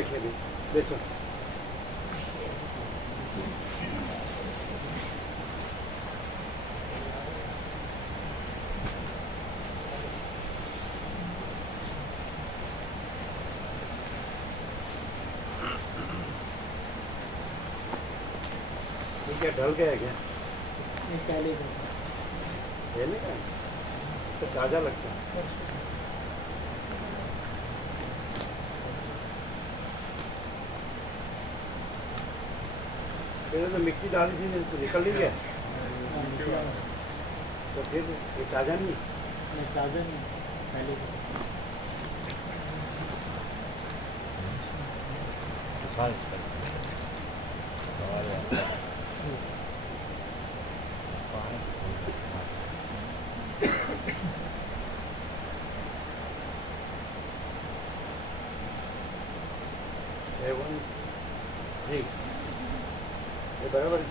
बैठे भी देखो क्या ढल गया क्या? पहले का तो ताज़ा लगता है। पहले तो मिट्टी डाली थी तो निकल नहीं गया, तो फिर ये ताज़ा नहीं ताज़ा नहीं पहले ठीक ये बराबर है।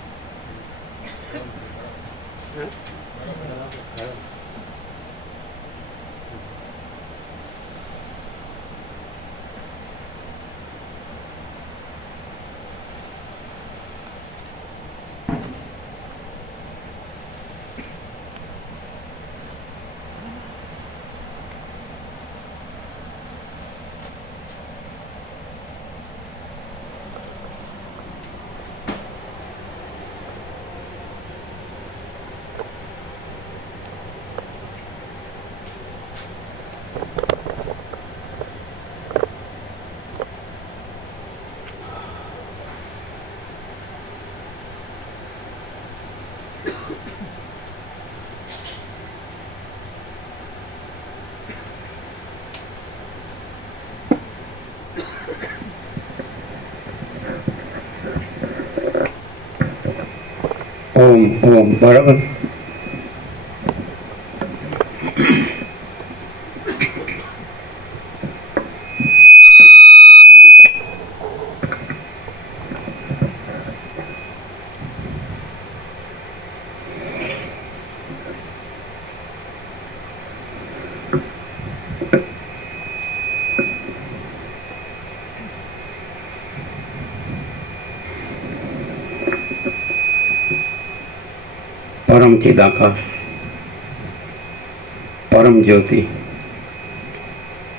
ओम ओम बराबर। परम चिदाकाश, परम ज्योति,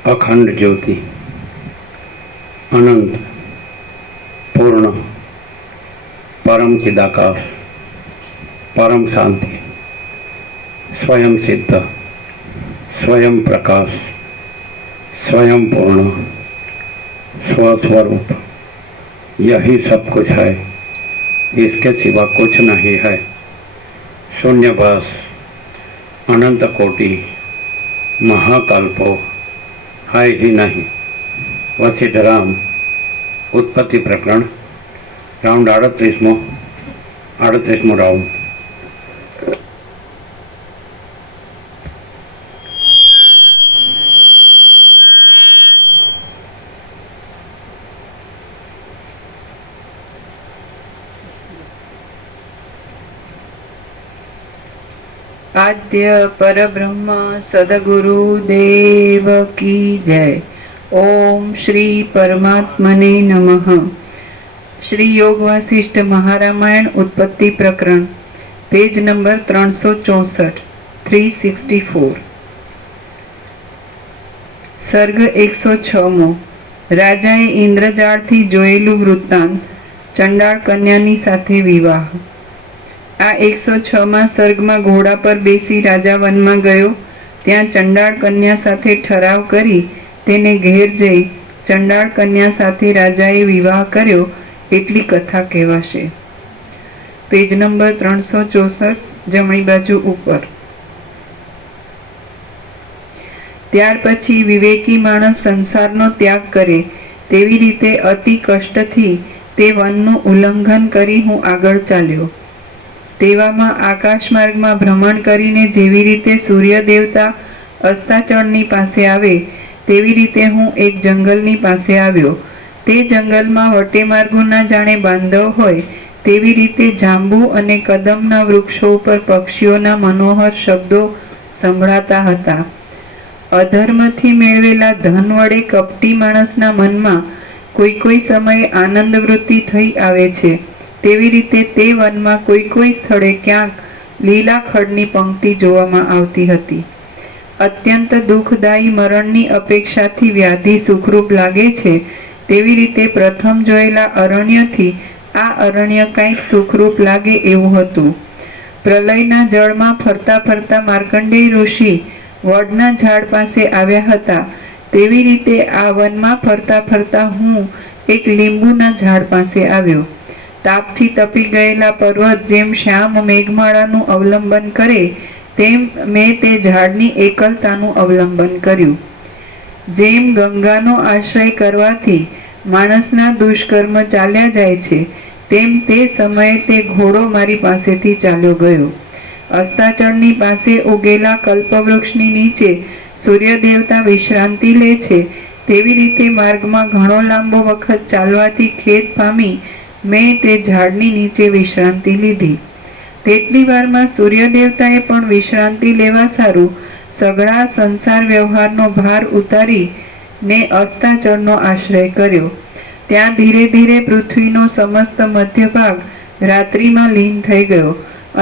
अखंड ज्योति, अनंत, पूर्ण, परम चिदाकाश, परम शांति, स्वयं सिद्ध, स्वयं प्रकाश, स्वयं पूर्ण, स्वस्वरूप, यही सब कुछ है, इसके सिवा कुछ नहीं है। शून्यभास, अनंत कोटि, महाकल्पो है ही नहीं। वशिष्ठ राम उत्पत्ति प्रकरण राउंड 38मो राउंड। आद्य परब्रह्म सदगुरु देव की जय। ओम श्री परमात्मने नमः। श्री योग वासिष्ठ महारामायण उत्पत्ति प्रकरण पेज नंबर 364 364। सर्ग 106मो। રાજાએ ઇન્દ્રજાળથી જોયેલું વૃત્તાંત ચંડાળ કન્યાની સાથે વિવાહ। આ 106માં સર્ગમાં ઘોડા પર બેસી રાજા વનમાં ગયો। ત્યાં ચંડાળ કન્યા સાથે ઠરાવ કરી તેને ઘેર જઈ ચંડાળ કન્યા સાથે રાજાએ વિવાહ કર્યો એટલી કથા કહેવાશે। પેજ નંબર 364 જમણી બાજુ ઉપર। ત્યાર પછી વિવેકી માણસ સંસારનો ત્યાગ કરે તેવી રીતે અતિ કષ્ટથી તે વનનું ઉલ્લંઘન કરી હું આગળ ચાલ્યો। તેવામાં આકાશ માર્ગમાં ભ્રમણ કરીને જેવી રીતે સૂર્ય દેવતા અસ્તાચળની પાસે આવે તેવી રીતે હું એક જંગલની પાસે આવ્યો। તે જંગલમાં વટે માર્ગોના જાણે બાંધવ હોય તેવી રીતે જાંબુ અને કદમના વૃક્ષો ઉપર પક્ષીઓના મનોહર શબ્દો સંભળાતા હતા। અધર્મથી મેળવેલા ધન વડે કપટી માણસના મનમાં કોઈ સમયે આનંદ વૃત્તિ થઈ આવે છે, તેવી રીતે તે વનમાં કોઈ સ્થળે ક્યાંક લીલા ખડની પંક્તિ જોવામાં આવતી હતી. અત્યંત દુઃખદાયી મરણની અપેક્ષાથી વ્યાધિ સુખરૂપ લાગે છે, તેવી રીતે પ્રથમ જોયેલા અરણ્યથી આ અરણ્ય કંઈક સુખરૂપ લાગે એવું હતું. પ્રલયના જળમાં ફરતા ફરતા માર્કંડેય ઋષિ વડના ઝાડ પાસે આવ્યા હતા, તેવી રીતે આ વનમાં ફરતા ફરતા હું એક લીંબુના ઝાડ પાસે આવ્યો. તાપથી તપી ગયેલા પર્વત જેમ શ્યામ મેઘમાળાનું અવલંબન કરે તેમ મેં તે ઝાડની એકલતાનું અવલંબન કર્યું. જેમ ગંગાનો આશ્રય કરવાથી માણસના દુષ્કર્મ ચાલ્યા જાય છે, તેમ તે સમયે તે ઘોડો મારી પાસેથી ચાલ્યો ગયો. અસ્તાચળની પાસે ઉગેલા કલ્પવૃક્ષની નીચે સૂર્ય દેવતા વિશ્રાંતિ લે છે, તેવી રીતે માર્ગમાં ઘણો લાંબો વખત ચાલવાથી ખેદ પામી મેં તે ઝાડની નીચે વિશ્રાંતિ લીધી. તેટલી વારમાં સૂર્ય દેવતાએ પણ વિશ્રાંતિ લેવા સારું સઘળા સંસાર વ્યવહારનો ભાર ઉતારીને અસ્તાચળનો આશ્રય કર્યો. ત્યાં ધીરે ધીરે પૃથ્વીનો સમસ્ત મધ્ય ભાગ રાત્રિમાં લીન થઈ ગયો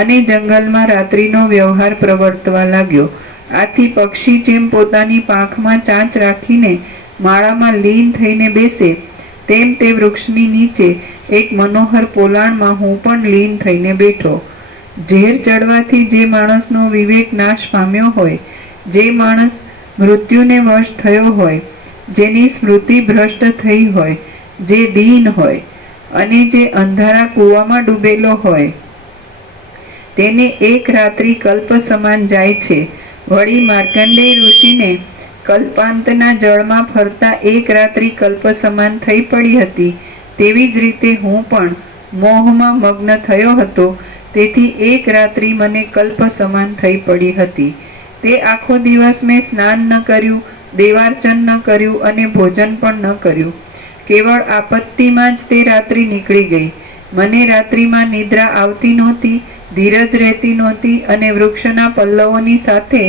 અને જંગલમાં રાત્રિનો વ્યવહાર પ્રવર્તવા લાગ્યો. આથી પક્ષી જેમ પોતાની પાંખમાં ચાંચ રાખીને માળામાં લીન થઈને બેસે, તેમ તે વૃક્ષની નીચે એક મનોહર પોલાણમાં હું પણ લીન થઈને બેઠો. ઝેર ચડવાથી જે માણસનો વિવેક નાશ પામ્યો હોય, જે માણસ મૃત્યુને વશ થયો હોય, જેની સ્મૃતિ ભ્રષ્ટ થઈ હોય, જે દીન હોય અને જે અંધારા કૂવામાં ડૂબેલો હોય, તેને એક રાત્રિ કલ્પ સમાન જાય છે. વળી માર્કંડેય ઋષિને કલ્પાંતના જળમાં ફરતા એક રાત્રિ કલ્પ સમાન થઈ પડી હતી, તેવી જ રીતે હું પણ મોહમાં મગ્ન થયો હતો, તેથી એક રાત્રિ મને કલ્પ સમાન થઈ પડી હતી. તે આખો દિવસ મેં સ્નાન ન કર્યું, દેવાર્ચન ન કર્યું અને ભોજન પણ ન કર્યું. કેવળ આપત્તિમાં જ તે રાત્રિ નીકળી ગઈ. મને રાત્રિમાં નિદ્રા આવતી નહોતી, ધીરજ રહેતી નહોતી અને વૃક્ષના પલ્લવોની સાથે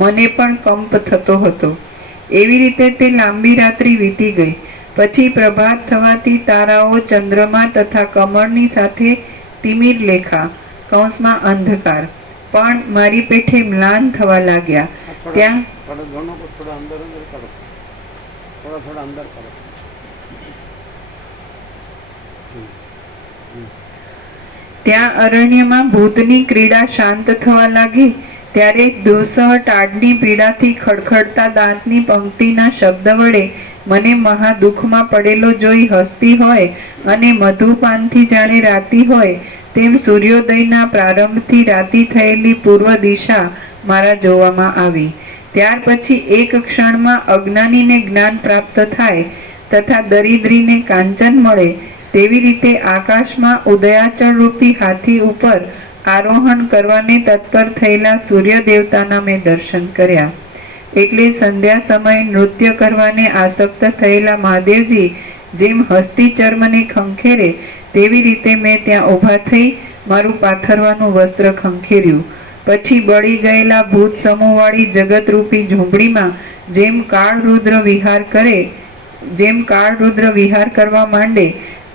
મને પણ કંપ થતો હતો. એવી રીતે તે લાંબી રાત્રિ વીતી ગઈ. પછી પ્રભાત થવાથી તારાઓ, ચંદ્રમા તથા કમળની સાથે તિમિર લેખા કૌંસમાં અંધકાર પણ મારી પેઠે મ્લાન થવા લાગ્યા. ત્યાં थोड़ा दोनों को थोड़ा अंदर अंदर करो, थोड़ा थोड़ा अंदर करो. ત્યાં અરણ્યમાં ભૂતની ક્રીડા શાંત થવા લાગી. ત્યારે દુઃસહ ટાઢની પીડાથી ખડખડતા દાંતની પંક્તિના શબ્દ વડે મને મહા દુઃખમાં પડેલો જોઈ હસતી હોય અને મધુપાનથી જાણે રાતી હોય તેમ સૂર્યોદયના પ્રારંભથી રાતી થયેલી પૂર્વ દિશા મારા જોવામાં આવી. ત્યાર પછી એક ક્ષણમાં અજ્ઞાનીને જ્ઞાન પ્રાપ્ત થાય તથા દરિદ્રીને કાંચન મળે, તેવી રીતે આકાશમાં ઉદયાચળ રૂપી હાથી ઉપર આરોહણ કરવાને તત્પર થયેલા સૂર્ય દેવતાના મેં દર્શન કર્યા. એટલે સંધ્યા સમયે નૃત્ય કરવાને આસક્ત થયેલા મહાદેવજી જેમ હસ્તી ચર્મને ખંખેરે, તેવી રીતે મેં ત્યાં ઊભા થઈ મારું પાથરવાનું વસ્ત્ર ખંખેર્યું. પછી બળી ગયેલા ભૂત સમૂહવાળી જગતરૂપી ઝૂંપડીમાં જેમ કાળરુદ્ર વિહાર કરવા માંડે,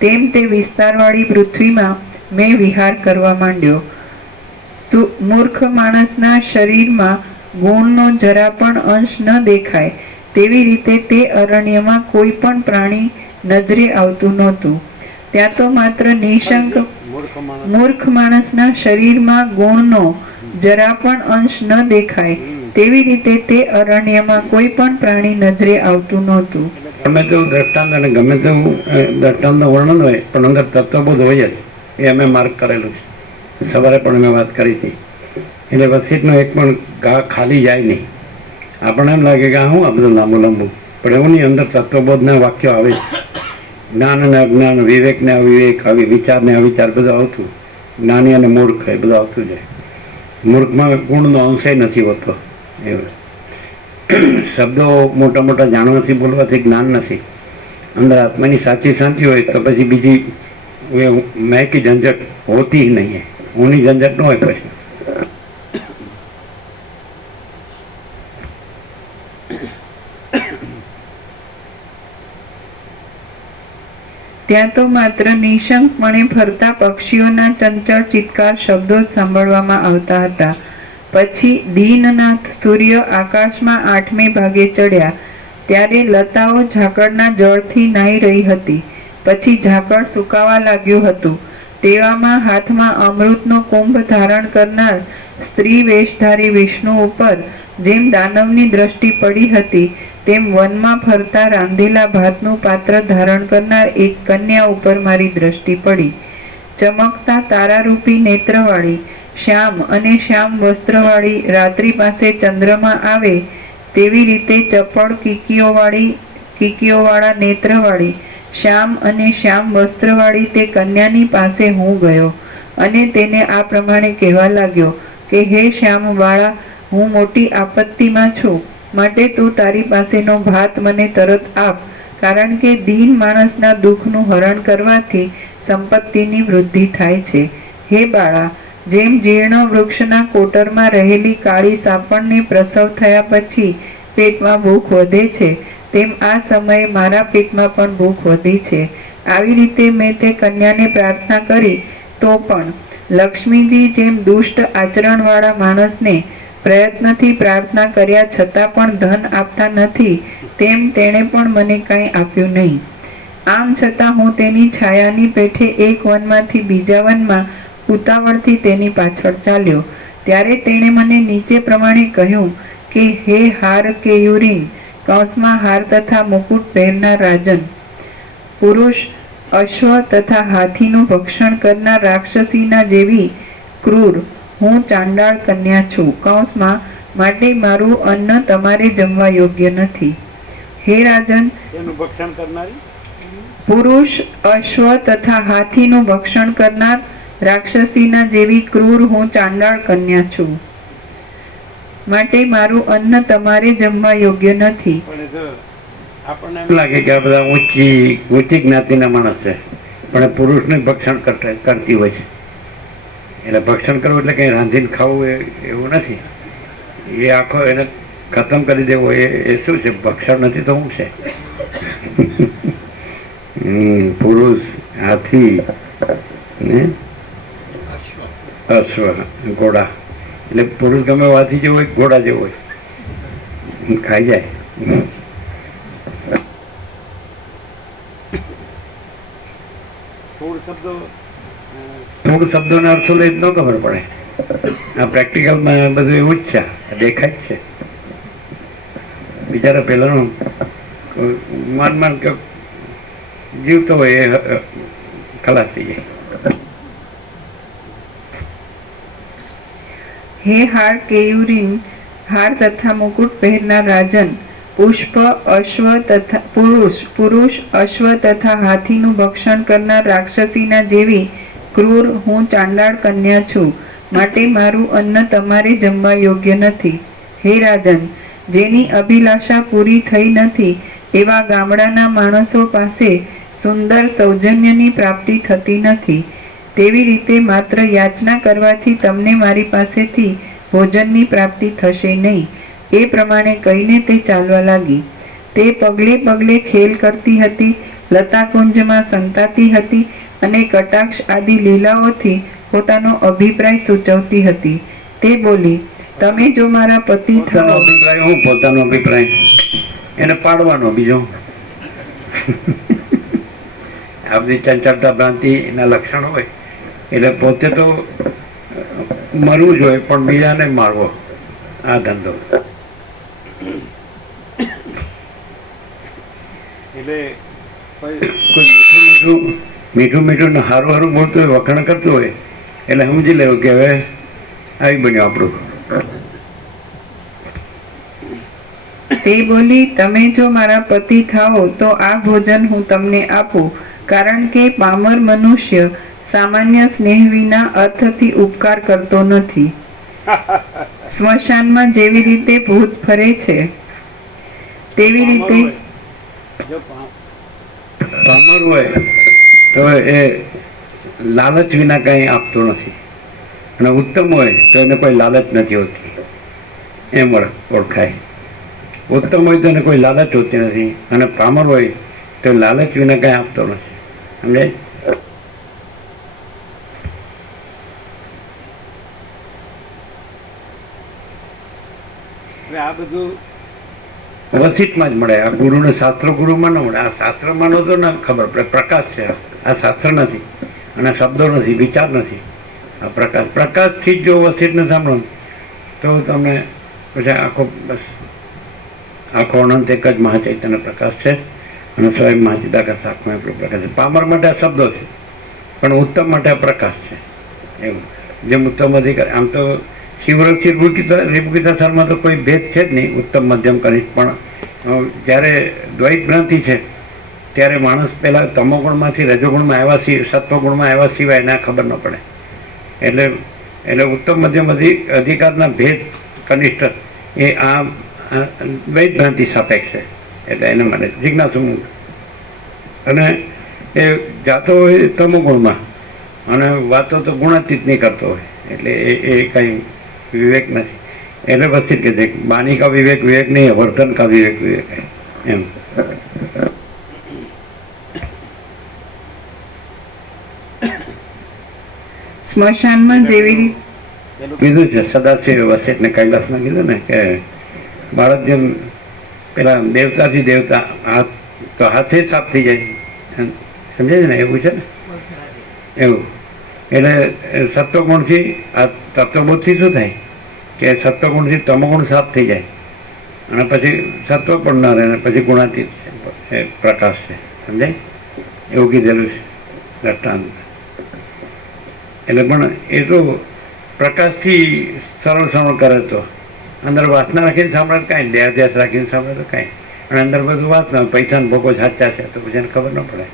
તેમ તે વિસ્તારવાળી પૃથ્વીમાં મેં વિહાર કરવા માંડ્યો. મૂર્ખ માણસના શરીરમાં ગુણનો જરા પણ અંશ ન દેખાય, તેવી રીતે તે અરણ્યમાં કોઈ પણ પ્રાણી નજરે આવતું નહોતું. ત્યાં તો માત્ર નિશંક મૂર્ખ માણસના શરીરમાં ગુણનો જરા પણ અંશ ન દેખાય, તેવી રીતે તે અરણ્યમાં કોઈ પણ પ્રાણી નજરે આવતું નહોતું. ગમે તેવું દ્રષ્ટાંત અને ગમે તેવું દ્રષ્ટાંતનું વર્ણન હોય પણ અંદર તત્વબોધ હોય જ, એ અમે માર્ક કરેલું છે. સવારે પણ અમે વાત કરી હતી. એટલે વસીતનો એક પણ ઘા ખાલી જાય નહીં. આપણને એમ લાગે કે હું આ બધું લાંબુ લાંબુ, પણ એવું નહીં, અંદર તત્વબોધના વાક્યો આવે છે. જ્ઞાન અને અજ્ઞાન, વિવેક ને અવિવેક, વિચાર ને અવિચાર બધું આવતું. જ્ઞાની અને મૂર્ખ એ બધું આવતું જાય. મૂર્ખમાં ગુણનો અંશ નથી હોતો. એવું શબ્દો મોટા મોટા જાણવાથી બોલવાથી જ્ઞાન નથી. અંદર આત્માની સાચી શાંતિ હોય તો પછી બીજી મેં કી ઝંઝટ હોતી નહીં. ઊની ઝંઝટ ન હોય પછી. ત્યાં તો માત્ર નિશંકપણે ફરતા પક્ષીઓના ચંચળ ચિત્કાર શબ્દો જ સાંભળવામાં આવતા હતા. પછી દીનનાથ સૂર્ય આકાશમાં 8મે ભાગે ચડ્યા ત્યારે લતાઓ ઝાકળના જળથી નાહી રહી હતી. પછી ઝાકળ સુકાવા લાગ્યું હતું. તેવામાં હાથમાં અમૃતનો કુંભ ધારણ કરનાર સ્ત્રી વેશધારી વિષ્ણુ ઉપર જેમ દાનવની દ્રષ્ટિ પડી હતી તેમ વનમાં ફરતા રાંધેલા ભાતનું પાત્ર ધારણ કરનાર એક કન્યા ઉપર મારી દ્રષ્ટિ પડી. ચમકતા તારારૂપી નેત્રવાળી, શ્યામ અને શ્યામ વસ્ત્રવાળી રાત્રિ પાસે ચંદ્રમા આવે તેવી રીતે ચપળ કીકીઓવાળા નેત્રવાળી, શ્યામ અને શ્યામ વસ્ત્રવાળી તે કન્યાની પાસે હું ગયો અને તેને આ પ્રમાણે કહેવા લાગ્યો કે હે શ્યામવાળા, હું મોટી આપત્તિમાં છું, માટે તું તારી પાસેનો ભાત મને તરત આપ, કારણ કે દીન માણસના દુઃખનું હરણ કરવાથી સંપત્તિની વૃદ્ધિ થાય છે. હે બાળા, જેમ જીર્ણ વૃક્ષના કોટરમાં રહેલી કાળી સાપણને પ્રસવ થયા પછી પેટમાં ભૂખ વધે છે, તેમ આ સમયે મારા પેટમાં પણ ભૂખ વધી છે. આવી રીતે મેં તે કન્યાને પ્રાર્થના કરી તો પણ લક્ષ્મીજી જેમ દુષ્ટ આચરણવાળા માણસને પ્રયત્નથી પ્રાર્થના કર્યા છતાં પણ ધન આપતા નથી, તેમ તેણે પણ મને કંઈ આપ્યું નહીં. આમ છતાં હું તેની છાયાની પેઠે એક વનમાંથી બીજા વનમાં ઉતાવળથી તેની પાછળ ચાલ્યો. ત્યારે તેણે મને નીચે પ્રમાણે કહ્યું કે હે હાર કેયુરીન, કૌંસમાં હાર તથા મુકુટ પહેરનાર રાજન, પુરુષ, અશ્વ તથા હાથીનું ભક્ષણ કરનાર રાક્ષસીના જેવી ક્રૂર હું ચાંડાળ કન્યા છું. કૌંસમાં માટે મારું અન્ન તમારે જમવા યોગ્ય નથી. હે રાજન, એનું ભક્ષણ કરનારી પુરુષ, અશ્વ તથા હાથીનું ભક્ષણ કરનાર રાક્ષસીના જેવી ક્રૂર હું ચાંડાળ કન્યા છું, માટે મારું અન્ન તમારે જમવા યોગ્ય નથી. પણ જો આપણને એમ લાગે કે આ બધા ઊંચી જ્ઞાતિના માણસ છે, પણ એ પુરુષને ભક્ષણ કરતી હોય છે. એટલે ભક્ષણ કરવું એટલે કંઈ રાંધીને ખાવું એવું નથી. એ આખો એને ખતમ કરી દેવો એ શું છે? ભક્ષણ નથી તો શું છે? પુરુષ, હાથી ને અશ્વ, ઘોડા. એટલે પુરુષ ગમે હાથી જેવો હોય, ઘોડા જેવો હોય, ખાઈ જાય. થોડ શબ્દોના અર્થો લઈ જ ન ખબર પડે. આ પ્રેક્ટિકલમાં બધું એવું જ છે, દેખાય જ છે. બિચારા પહેલાનો માન કે જીવતો હોય એ ખલાસ થઈ જાય. હે હાર કેયુરીન, હાર તથા મુકુટ પહેરનાર રાજન, પુષ્પ, અશ્વ તથા પુરુષ, અશ્વ તથા હાથીનું ભક્ષણ કરનાર રાક્ષસીના જેવી ક્રૂર હું ચાંડાળ કન્યા છું, માટે મારું અન્ન તમારે જમવા યોગ્ય નથી. હે રાજન, જેની અભિલાષા પૂરી થઈ નથી એવા ગામડાના માણસો પાસે સુંદર સૌજન્યની પ્રાપ્તિ થતી નથી, તેવી રીતે માત્ર યાચના કરવાથી તમને મારી પાસેથી ભોજનની પ્રાપ્તિ થશે નહીં. એ પ્રમાણે કહીને તે ચાલવા લાગી. તે પગલે પગલે ખેલ કરતી હતી, લતાકુંજમાં સંતાતી હતી અને કટાક્ષ આદિ લીલાઓથી પોતાનો અભિપ્રાય સૂચવતી હતી. તે બોલી, તમે જો મારા પતિ થાઓ. અભિપ્રાય હું પોતાનો અભિપ્રાય એને પાડવાનો બીજો. આ બધી ચંચળતા ભ્રાંતિ એના લક્ષણ હોય એટલે પોતે તો મરવું જોઈએ પણ બીજાને મારવો, આ ધંધો. એટલે કોઈ મીઠું ને સારું સારું બોલતું હોય, વખાણ કરતું હોય એટલે સમજી લેવું કે હવે આવી બન્યું આપણું. તે બોલી, તમે જો મારા પતિ થાઓ તો આ ભોજન હું તમને આપું, કારણ કે પામર મનુષ્ય સામાન્ય સ્નેહ વિના અર્થથી ઉપકાર કરતો નથી. સ્મશાનમાં જેવી રીતે ભૂત ફરે છે તેવી રીતે પામર હોય તો એ લાલચ વિના કંઈ આપતો નથી, અને ઉત્તમ હોય તો એને કોઈ લાલચ નથી હોતી, એમ ઓળખાય. ઉત્તમ હોય તો એને કોઈ લાલચ હોતી નથી, અને પામર હોય તો લાલચ વિના કંઈ આપતો નથી. સમજાય? એટલે આ બધું વસિતમાં જ મળે. આ ગુરુને શાસ્ત્ર ગુરુમાં ન મળે. આ શાસ્ત્રમાં નો તો ના ખબર પડે. પ્રકાશ છે આ શાસ્ત્ર નથી, અને શબ્દો નથી, વિચાર નથી. આ પ્રકાશ, પ્રકાશથી જ જો વસિતને સાંભળો તો તમને પછી આખો બસ આખો અનંત એક જ મહાચૈતન્ય પ્રકાશ છે, અને સ્વયં મહાચિદાકાશ આંખમાં એટલો પ્રકાશ છે. પામર માટે આ શબ્દો છે, પણ ઉત્તમ માટે આ પ્રકાશ છે. એવું જેમ ઉત્તમ અધિકાર, આમ તો શિવરક્ષી રિપુગીતાસારમાં તો કોઈ ભેદ છે જ નહીં, ઉત્તમ મધ્યમ કનિષ્ઠ. પણ જ્યારે દ્વૈત ભ્રાંતિ છે ત્યારે માણસ પહેલાં તમોગુણમાંથી રજોગુણમાં આવ્યા સત્વગુણમાં આવ્યા સિવાય ના ખબર ન પડે. એટલે ઉત્તમ મધ્યમ અધિકારના ભેદ કનિષ્ઠ એ આ દ્વૈત ભ્રાંતિ સાપેક્ષ છે. એટલે એના માટે જિજ્ઞાસુ અને એ જાતો હોય તમોગુણમાં અને વાતો તો ગુણાતીત નહીં કરતો હોય, એટલે એ કંઈ વિવેક નથી. એટલે વસ્તી કે છે બાની કા વિવેક વિવેક નહીં, વર્તન કા વિવેક વિવેક એમ. સ્મશાનમાં જેવી રીતે કીધું છે સદાશિવ વસિતને કૈલાસમાં કીધું ને કે બાળક જેમ પેલા દેવતાથી દેવતા હાથ તો હાથે સાફ થઈ જાય, સમજાય છે ને? એવું છે ને, એવું. એટલે સત્વગુણથી આ તત્વબોધથી શું થાય કે સત્વગુણથી તમોગુણ સાફ થઈ જાય, અને પછી સત્વ પણ ન રહે, અને પછી ગુણાતીત પ્રકાશ છે. સમજાય? એવું કીધેલું છે દ્રષ્ટાંત. એટલે પણ એ તો પ્રકાશથી સરળ સરળ કરે તો અંદર વાસના રાખીને સાંભળે કાંઈ, દેહાધ્યાસ રાખીને સાંભળે તો કાંઈ, અને અંદર બધું વાસના પૈસાને ભોગો સાચા છે તો પછી એને ખબર ન પડે.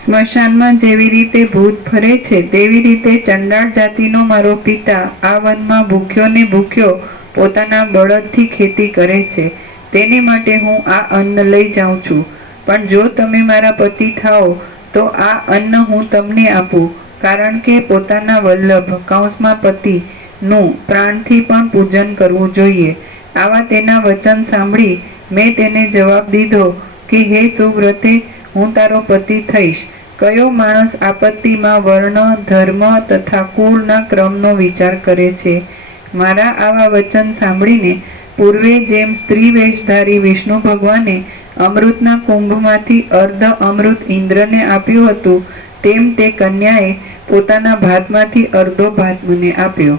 સ્મશાનમાં જેવી રીતે ભૂત ફરે છે તેવી રીતે ચંડાળ જાતિનો મારો પિતા આ વનમાં ભૂખ્યો ને ભૂખ્યો પોતાના બળદથી ખેતી કરે છે. તેને માટે હું આ અન્ન લઈ જાઉં છું. પણ જો તમે મારા પતિ થાઓ તો આ અન્ન હું તમને આપું, કારણ કે પોતાના વલ્લભ કૌંસમાં પતિનું પ્રાણથી પણ પૂજન કરવું જોઈએ. આવા તેના વચન સાંભળી મેં તેને જવાબ દીધો કે હે સુવ્રતે, હું તારો પતિ થઈશ. કયો માણસ આપત્તિમાં વર્ણ, ધર્મ તથા કુળના ક્રમનો વિચાર કરે છે? મારા આવા વચન સાંભળીને પૂર્વે જેમ સ્ત્રી વેશધારી વિષ્ણુ ભગવાને અમૃતના કુંભમાંથી અર્ધ અમૃત ઇન્દ્રને આપ્યું હતું, તેમ તે કન્યાએ પોતાના ભાતમાંથી અર્ધો ભાત મને આપ્યો.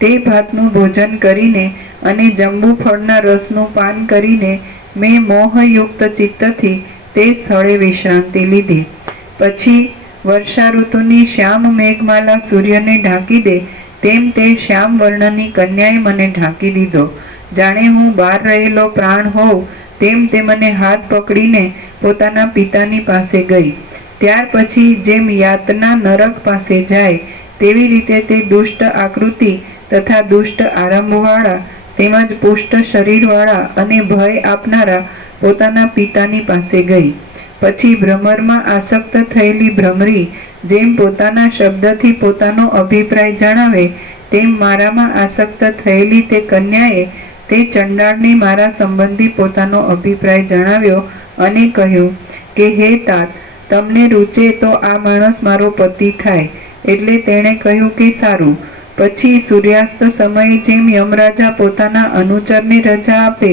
તે ભાતનું ભોજન કરીને અને જંબુ ફળના રસનું પાન કરીને મેં મોહયુક્ત ચિત્તથી તે સ્થળે વિશ્રાંતિ લીધી. પછી વર્ષા ઋતુની શ્યામ મેઘમાલા સૂર્યને ઢાંકી દે તેમ તે શ્યામ વર્ણની કન્યાએ મને ઢાંકી દીધો. જાણે હું બહાર રહેલો પ્રાણ હોઉં તેમ તે મને હાથ પકડીને પોતાના પિતાની પાસે ગઈ. ત્યાર પછી જેમ યાતના નરક પાસે જાય તેવી રીતે તે દુષ્ટ આકૃતિ તથા દુષ્ટ આરંભવાળા તેમજ પુષ્ટ શરીરવાળા અને ભય આપનારા પોતાના પિતાની પાસે ગઈ. પછી ભ્રમરમાં આસક્ત થયેલી ભ્રમરી જેમ પોતાના શબ્દથી પોતાનો અભિપ્રાય જણાવે તેમ મારામાં આસક્ત થયેલી તે કન્યાએ તે ચંડાળને મારા સંબંધી પોતાનો અભિપ્રાય જણાવ્યો અને કહ્યું કે હે તાત, તમને રૂચે તો આ માણસ મારો પતિ થાય. એટલે તેણે કહ્યું કે સારું. પછી સૂર્યાસ્ત સમયે જેમ યમરાજા પોતાના અનુચરને રજા આપે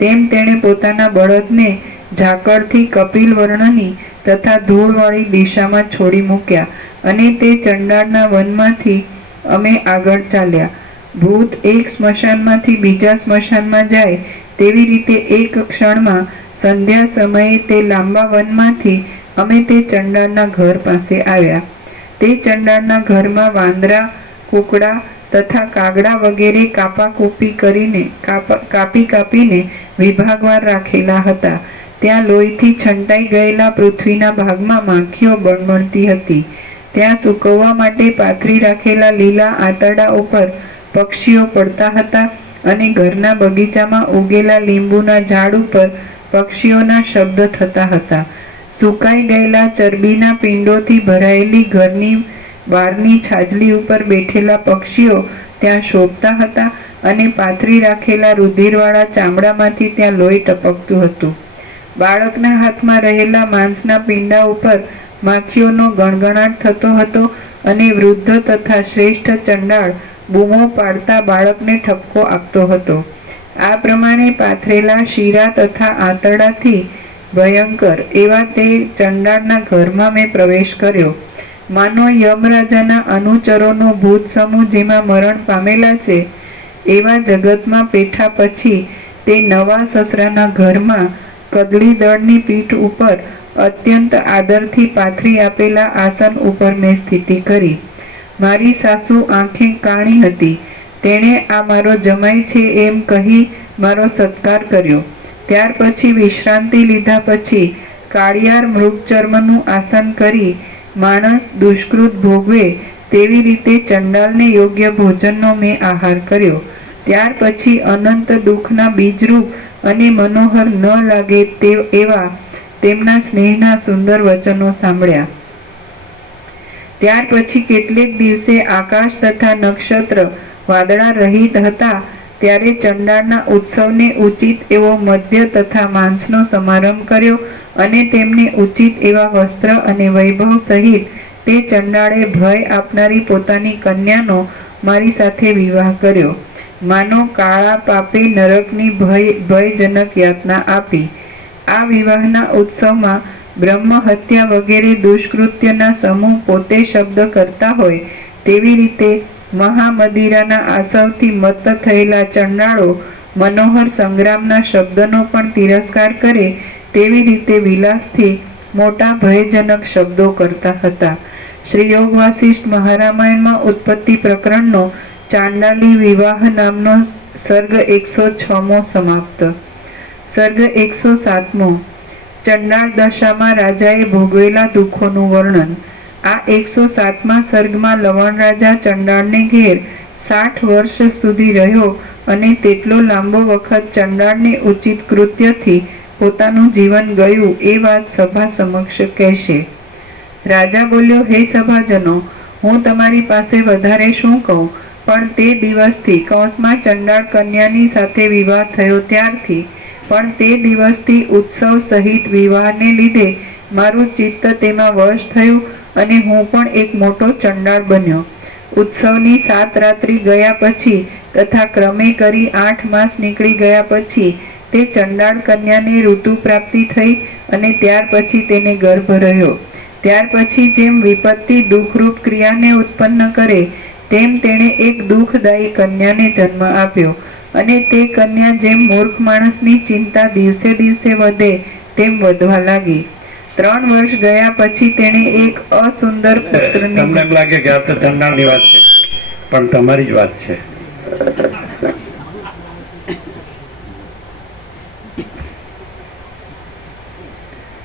તેમ તેણે પોતાના બળદને ઝાકળથી કપિલ વર્ણની તથા ધૂળવાળી દિશામાં છોડી મૂક્યા, અને તે ચંડાળના વનમાંથી અમે આગળ ચાલ્યા. ભૂત એક સ્મશાનમાંથી બીજા સ્મશાનમાં જાય તેવી રીતે એક ક્ષણમાં સંધ્યા સમયે તે લાંબા વનમાંથી અમે તે ચંડાળના ઘર પાસે આવ્યા. તે ચંડાળના ઘરમાં વાંદરા, કૂકડા તથા કાગડા વગેરે કાપીને વિભાગવાર રાખેલા હતા. ત્યાં લોહીથી છંટાઈ ગયેલા પૃથ્વીના ભાગમાં માખીઓ બળબળતી હતી. ત્યાં સૂકવવા માટે પાથરી રાખેલા લીલા આંતરડા ઉપર પક્ષીઓ પડતા હતા, અને ઘરના બગીચામાં ઉગેલા લીંબુના ઝાડ ઉપર પક્ષીઓના શબ્દ થતા હતા. સુકાઈ ગયેલા ચરબીના પિંડોથી ભરાયેલી ઘરની બહારની છાજલી ઉપર બેઠેલા પક્ષીઓ ત્યાં શોભતા હતા, અને પાથરી રાખેલા રુધિરવાળા ચામડામાંથી ત્યાં લોહી ટપકતું હતું. બાળકના હાથમાં રહેલા માંસના પિંડા ઉપર માખીઓનો ગણગણાટ થતો હતો અને વૃદ્ધ તથા શ્રેષ્ઠ ચંડાળ બૂમો પાડતા બાળકને ઠપકો આપતો હતો. આ પ્રમાણે પાથરેલા શીરા તથા આંતરડાથી ભયંકર એવા તે ચંડાળના ઘરમાં મેં પ્રવેશ કર્યો. માનો યમરાજાના અનુચરોનો ભૂત સમૂહ જેમાં મરણ પામેલા છે એવા જગતમાં પેઠા પછી તે નવા સસરાના ઘરમાં કદલી દળની પીઠ ઉપર અત્યંત આદરથી પાથરી આપેલા આસન ઉપર મેં સ્થિતિ કરી. મારી સાસુ આંખે કાણી હતી. તેણે આ મારો જમાઈ છે એમ કહી મારો સત્કાર કર્યો. ત્યાર પછી વિશ્રાંતિ લીધા પછી કાળિયાર મૃગચર્મનું આસન કરી માણસ દુષ્કૃત ભોગવે તેવી રીતે ચંડાલને યોગ્ય ભોજનનો મેં આહાર કર્યો. ત્યાર પછી અનંત દુઃખના બીજરૂપ અને મનોહર ન લાગે તે એવા તેમના સ્નેહના સુંદર વચનો સાંભળ્યા. ત્યાર પછી કેટલેક દિવસે આકાશ તથા નક્ષત્ર વાદળા રહિત હતા ત્યારે ચંડાળના ઉત્સવને ઉચિત એવો મદ્ય તથા માંસનો સમારંભ કર્યો અને તેમને ઉચિત એવા વસ્ત્ર અને વૈભવ સહિત તે ચંડાળે ભય આપનારી પોતાની કન્યાનો મારી સાથે વિવાહ કર્યો. માનો કાળા પાપે નરકની ભયજનક યાતના આપી. આ વિવાહના ઉત્સવમાં બ્રહ્મ હત્યા વગેરે દુષ્કૃત્યના સમૂહ પોતે શબ્દ કરતા હોય તેવી રીતે મહામદિરાના આસવથી મત્ત થયેલા ચંડાળો મનોહર સંગ્રામના શબ્દનો પણ તિરસ્કાર કરે તેવી રીતે વિલાસથી મોટા ભયજનક શબ્દો કરતા હતા. શ્રી યોગ વાસિષ્ઠ મહારામાયણમાં ઉત્પત્તિ પ્રકરણનો ચાંડાલી વિવાહ નામનો સર્ગ 106મો સમાપ્ત. સર્ગ 107મો. ચંડાળ દશામાં રાજાએ ભોગવેલા દુઃખોનું વર્ણન. આ 107મા સર્ગમાં લવણ રાજા ચંડાળને ઘેર 60 વર્ષ સુધી રહ્યો અને તેટલો લાંબો વખત ચંડાળને ઉચિત કૃત્યથી પોતાનું જીવન ગયું એ વાત સભા સમક્ષ કહેશે. રાજા બોલ્યો, હે સભાજનો, હું તમારી પાસે વધારે શું કહું, પણ તે દિવસથી કૌંસમાં ચંડાળ કન્યાની સાથે વિવાહ થયો ત્યારથી પણ તે દિવસથી ઉત્સવ સહિત વિવાહને લીધે મારું ચિત્ત તેમાં વશ થયું અને હું પણ એક મોટો ચંડાળ બન્યો. ઉત્સવની 7 રાત્રિ ગયા પછી તથા ક્રમે કરી 8 માસ નીકળી ગયા પછી તે ચંડાળ કન્યાને ઋતુ પ્રાપ્તિ થઈ અને ત્યાર પછી તેને ગર્ભ રહ્યો. ત્યાર પછી જેમ વિપત્તિ દુઃખરૂપ ક્રિયાને ઉત્પન્ન કરે તેમ તેણે એક દુઃખદાયી કન્યાને જન્મ આપ્યો અને તે કન્યા જેમ મૂર્ખ માણસની ચિંતા દિવસે દિવસે વધે તેમ વધવા લાગી. 3 વર્ષ ગયા પછી તેણે એક અસુંદર પુત્રને. તમને એમ લાગે કે આ તો ચંડાળની વાત છે, પણ તમારી જ વાત છે.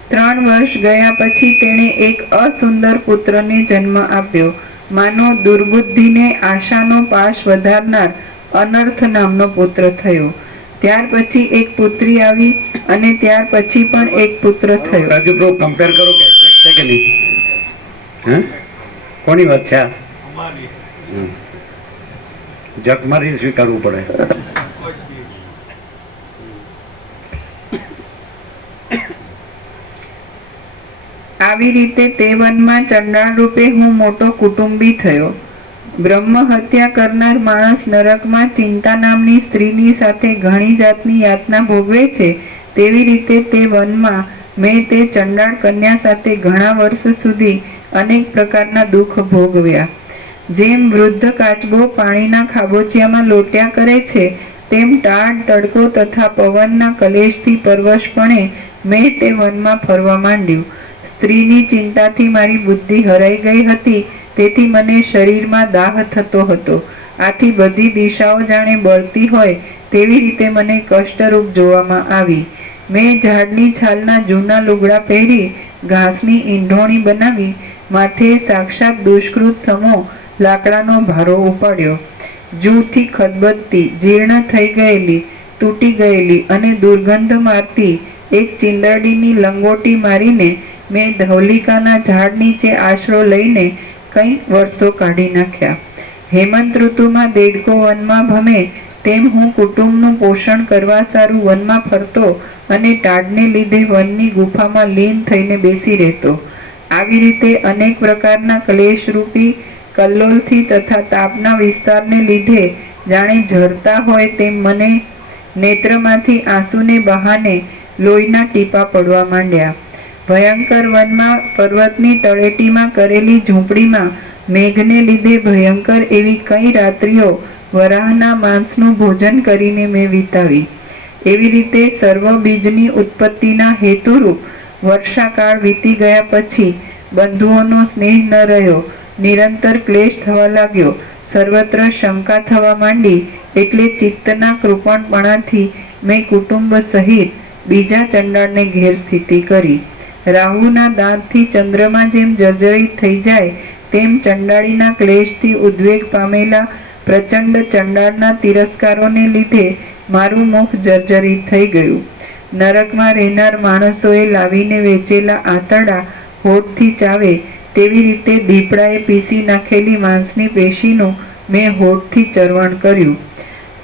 ત્રણ વર્ષ ગયા પછી તેણે એક અસુંદર પુત્રને જન્મ આપ્યો. માનો દુર્બુદ્ધિને આશાનો પાશ વધારનાર અનર્થ નામનો પુત્ર થયો. ત્યાર પછી એક પુત્રી આવી અને ત્યાર પછી પણ એક પુત્ર થયો. રાજુ બ્રો કમ્પેર કરો કે એક્ઝેક્ટ છે કે નહીં? હા, કોની વાત છે આ? જગમારી સ્વીકારવું પડે. આવી રીતે તે વનમાં ચંડાળ રૂપે હું મોટો કુટુંબી થયો. બ્રહ્મ હત્યા કરનાર માણસ નરકમાં ચિંતા નામની સ્ત્રીની સાથે ઘણી જાતની યાતના ભોગવે છે તેવી રીતે તે વનમાં મેં તે ચંડાળ કન્યા સાથે ઘણા વર્ષ સુધી અનેક પ્રકારના દુઃખ ભોગવ્યા. જેમ વૃદ્ધ કાચબો પાણીના ખાબોચિયામાં લોટ્યા કરે છે તેમ ટાઢ તડકો તથા પવનના કલેશથી પરવશપણે મેં તે વનમાં ફરવા માંડ્યું. સ્ત્રીની ચિંતાથી મારી બુદ્ધિ હરાઈ ગઈ હતી, તેથી મને શરીરમાં દાહ થતો હતો. આથી બધી દિશાઓ જાણે બળતી હોય તેવી રીતે મને કષ્ટરૂપ જોવામાં આવી. મેં ઝાડની છાલના જૂના લુગડા પહેરી ઘાસની ઈંઢોણી બનાવી માથે સાક્ષાત દુષ્કૃત સમો લાકડાનો ભારો ઉપાડ્યો. જૂથી ખદબદતી, જીર્ણ થઈ ગયેલી, તૂટી ગયેલી અને દુર્ગંધ મારતી એક ચીંદરડીની લંગોટી મારીને મેં ધવલિકાના ઝાડ નીચે આશરો લઈને કંઈક વર્ષો કાઢી નાખ્યા. હેમંત ઋતુમાં દેડકો વનમાં ભમે તેમ હું કુટુંબનું પોષણ કરવા સારું વનમાં ફરતો અને ટાઢને લીધે વનની ગુફામાં લીન થઈને બેસી રહેતો. આવી રીતે અનેક પ્રકારના ક્લેશરૂપી કલ્લોલથી તથા તાપના વિસ્તારને લીધે જાણે ઝરતા હોય તેમ મને નેત્રમાંથી આંસુને બહાને લોહીના ટીપા પડવા માંડ્યા. ભયંકર વનમાં પર્વતની તળેટીમાં કરેલી ઝૂંપડીમાં મેઘને લીધે ભયંકર એવી કઈ રાત્રિઓ વરાહના માંસનું ભોજન કરીને મેં વિતાવી. એવી રીતે સર્વ બીજની ઉત્પત્તિના હેતુરૂપ વર્ષાકાળ વીતી ગયા પછી બંધુઓનો સ્નેહ ન રહ્યો. નિરંતર ક્લેશ થવા લાગ્યો. સર્વત્ર શંકા થવા માંડી. એટલે ચિત્તના કૃપણપણાથી મેં કુટુંબ સહિત બીજા ચંડાળને ઘેર સ્થિતિ કરી. રાહુના દાંતથી ચંદ્રમાં જેમ જર્જરિત થઈ જાય તેમ ચંડાળીના ક્લેશથી ઉદ્વેગ પામેલા પ્રચંડ ચંડાળના તિરસ્કારોને લીધે મારું મુખ જર્જરિત થઈ ગયું. નરકમાં રહેનાર માણસોએ લાવીને વેચેલા આંતરડા હોઠથી ચાવે તેવી રીતે દીપડાએ પીસી નાખેલી માંસની પેશીનું મેં હોઠથી ચરવણ કર્યું.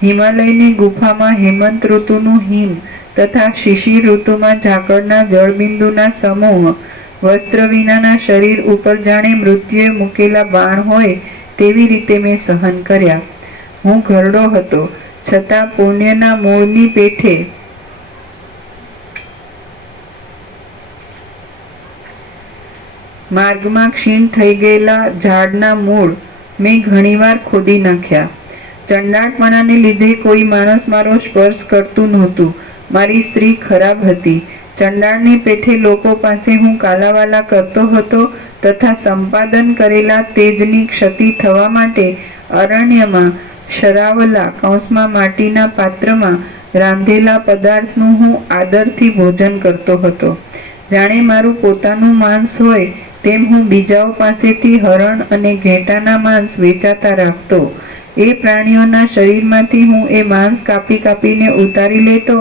હિમાલયની ગુફામાં હેમંત ઋતુનું હિમ તથા શિશિર ઋતુમાં ઝાકળના જળબિંદુના સમૂહ વસ્ત્ર વિનાના શરીર ઉપર જાણે મૃત્યુએ મૂકેલા બાણ હોય તેવી રીતે મેં સહન કર્યા. હું ઘરડો હતો, છતાં પુણ્યના મૂળની પેઠે માર્ગમાં ક્ષીણ થઈ ગયેલા ઝાડના મૂળ મેં ઘણીવાર ખોદી નાખ્યા. ચંડાળપણાને લીધે કોઈ માણસ મારો સ્પર્શ કરતું નહોતું. મારી સ્ત્રી ખરાબ હતી. ચંડાળની પેઠે લોકો પાસે હું કાલાવાલા કરતો હતો તથા સંપાદન કરેલા તેજની ક્ષતિ થવા માટે અરણ્યમાં શરાવલા કૌંસમાં માટીના પાત્રમાં રાંધેલા પદાર્થનું હું આદરથી ભોજન કરતો હતો. જાણે મારું પોતાનું માંસ હોય તેમ હું બીજાઓ પાસેથી હરણ અને ઘેટાના માંસ વેચાતા રાખતો. એ પ્રાણીઓના શરીરમાંથી હું એ માંસ કાપી કાપીને ઉતારી લેતો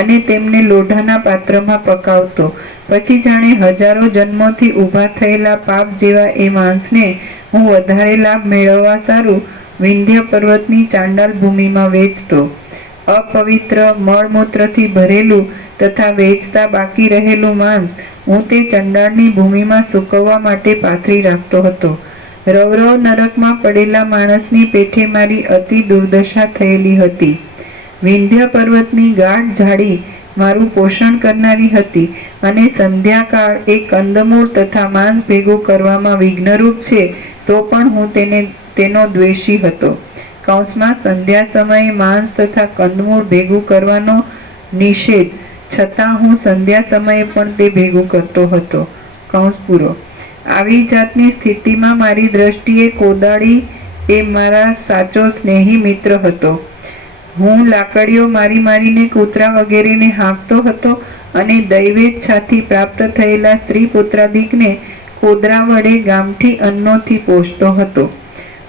અને તેમને લોઢાના પાત્રમાં પકાવતો. પછી જાણે હજારો જન્મોથી ઊભા થયેલા પાપ જેવા એ માંસને હું વધારે લાભ મેળવવા સારું વિંધ્ય પર્વતની ચાંડાલ ભૂમિમાં વેચતો. અપવિત્ર મળમૂત્રથી ભરેલું તથા વેચતા બાકી રહેલું માંસ હું તે ચંડાળની ભૂમિમાં સૂકવવા માટે પાથરી રાખતો હતો. રવરવ નરકમાં પડેલા માણસની પેઠે મારી અતિ દુર્દશા થયેલી હતી. વિંધ્ય પર્વતની ગાઢ ઝાડી મારું પોષણ કરનારી હતી અને સંધ્યાકાળ એ કંદમૂળ તથા માંસ ભેગું કરવામાં વિઘ્નરૂપ છે તો પણ હું તેનો દ્વેષી હતો. કૌંસમાં સંધ્યા સમયે માંસ તથા કંદમૂળ ભેગું કરવાનો નિષેધ, છતાં હું સંધ્યા સમયે પણ તે ભેગું કરતો હતો. કૌંસ પૂરો. આવી જાતની સ્થિતિમાં મારી દ્રષ્ટિએ કોદાળી એ મારા સાચો સ્નેહી મિત્ર હતો. હું લાકડીઓ મારી મારીને કૂતરા વગેરેને હાંકતો હતો અને દૈવેચ્છાથી પ્રાપ્ત થયેલા સ્ત્રી પુત્રાદિકને કોદરા વડે ગામઠી અન્નોથી પોષતો હતો.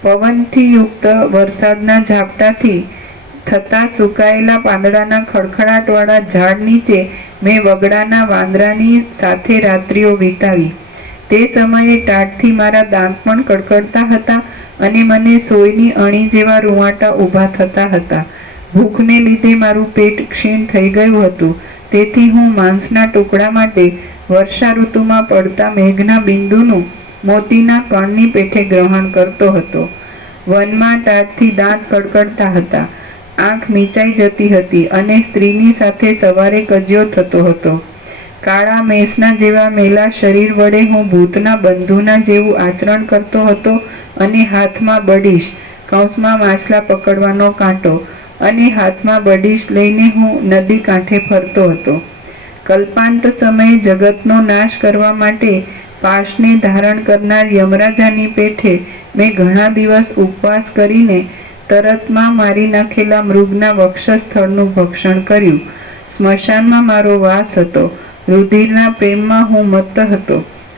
પવનથી યુક્ત વરસાદના ઝાપટાથી થતા સુકાયેલા પાંદડાના ખડખડાટવાળા ઝાડ નીચે મેં વગડાના વાંદરાની સાથે રાત્રિઓ વિતાવી. તે સમયે ટાઢથી મારા દાંત પણ કડકડતા હતા અને મને સોયની અણી જેવા રૂંવાટા ઊભા થતા હતા. ભૂખને લીધે મારું પેટ ક્ષીણ થઈ ગયું હતું. તેથી હું માંસના ટુકડા માટે વર્ષા ઋતુમાં પડતા મેઘના બિંદુનું મોતીના કણની પેઠે ગ્રહણ કરતો હતો. વનમાં ટાઢથી દાંત કડકડતા હતા, આંખ મીચાઈ જતી હતી અને સ્ત્રીની સાથે સવારે કજ્યો થતો હતો. કાળા મેષના જેવા મેલા શરીર વડે હું ભૂતના બંધુના જેવું આચરણ કરતો હતો અને હાથમાં બડીશ, કૌંસમાં માછલા પકડવાનો કાંટો, અને હાથમાં બડીશ લઈને હું નદી કાંઠે ફરતો હતો. કલ્પાંત સમયે જગતનો નાશ કરવા માટે પાશને ધારણ કરનાર યમરાજાની પેઠે મેં ઘણા દિવસ ઉપવાસ કરીને તરતમાં મારી નાખેલા મૃગના વક્ષસ્થળનું ભક્ષણ કર્યું. સ્મશાનમાં મારો વાસ હતો. રુધિરના પ્રેમમાં હું મત્ત હતો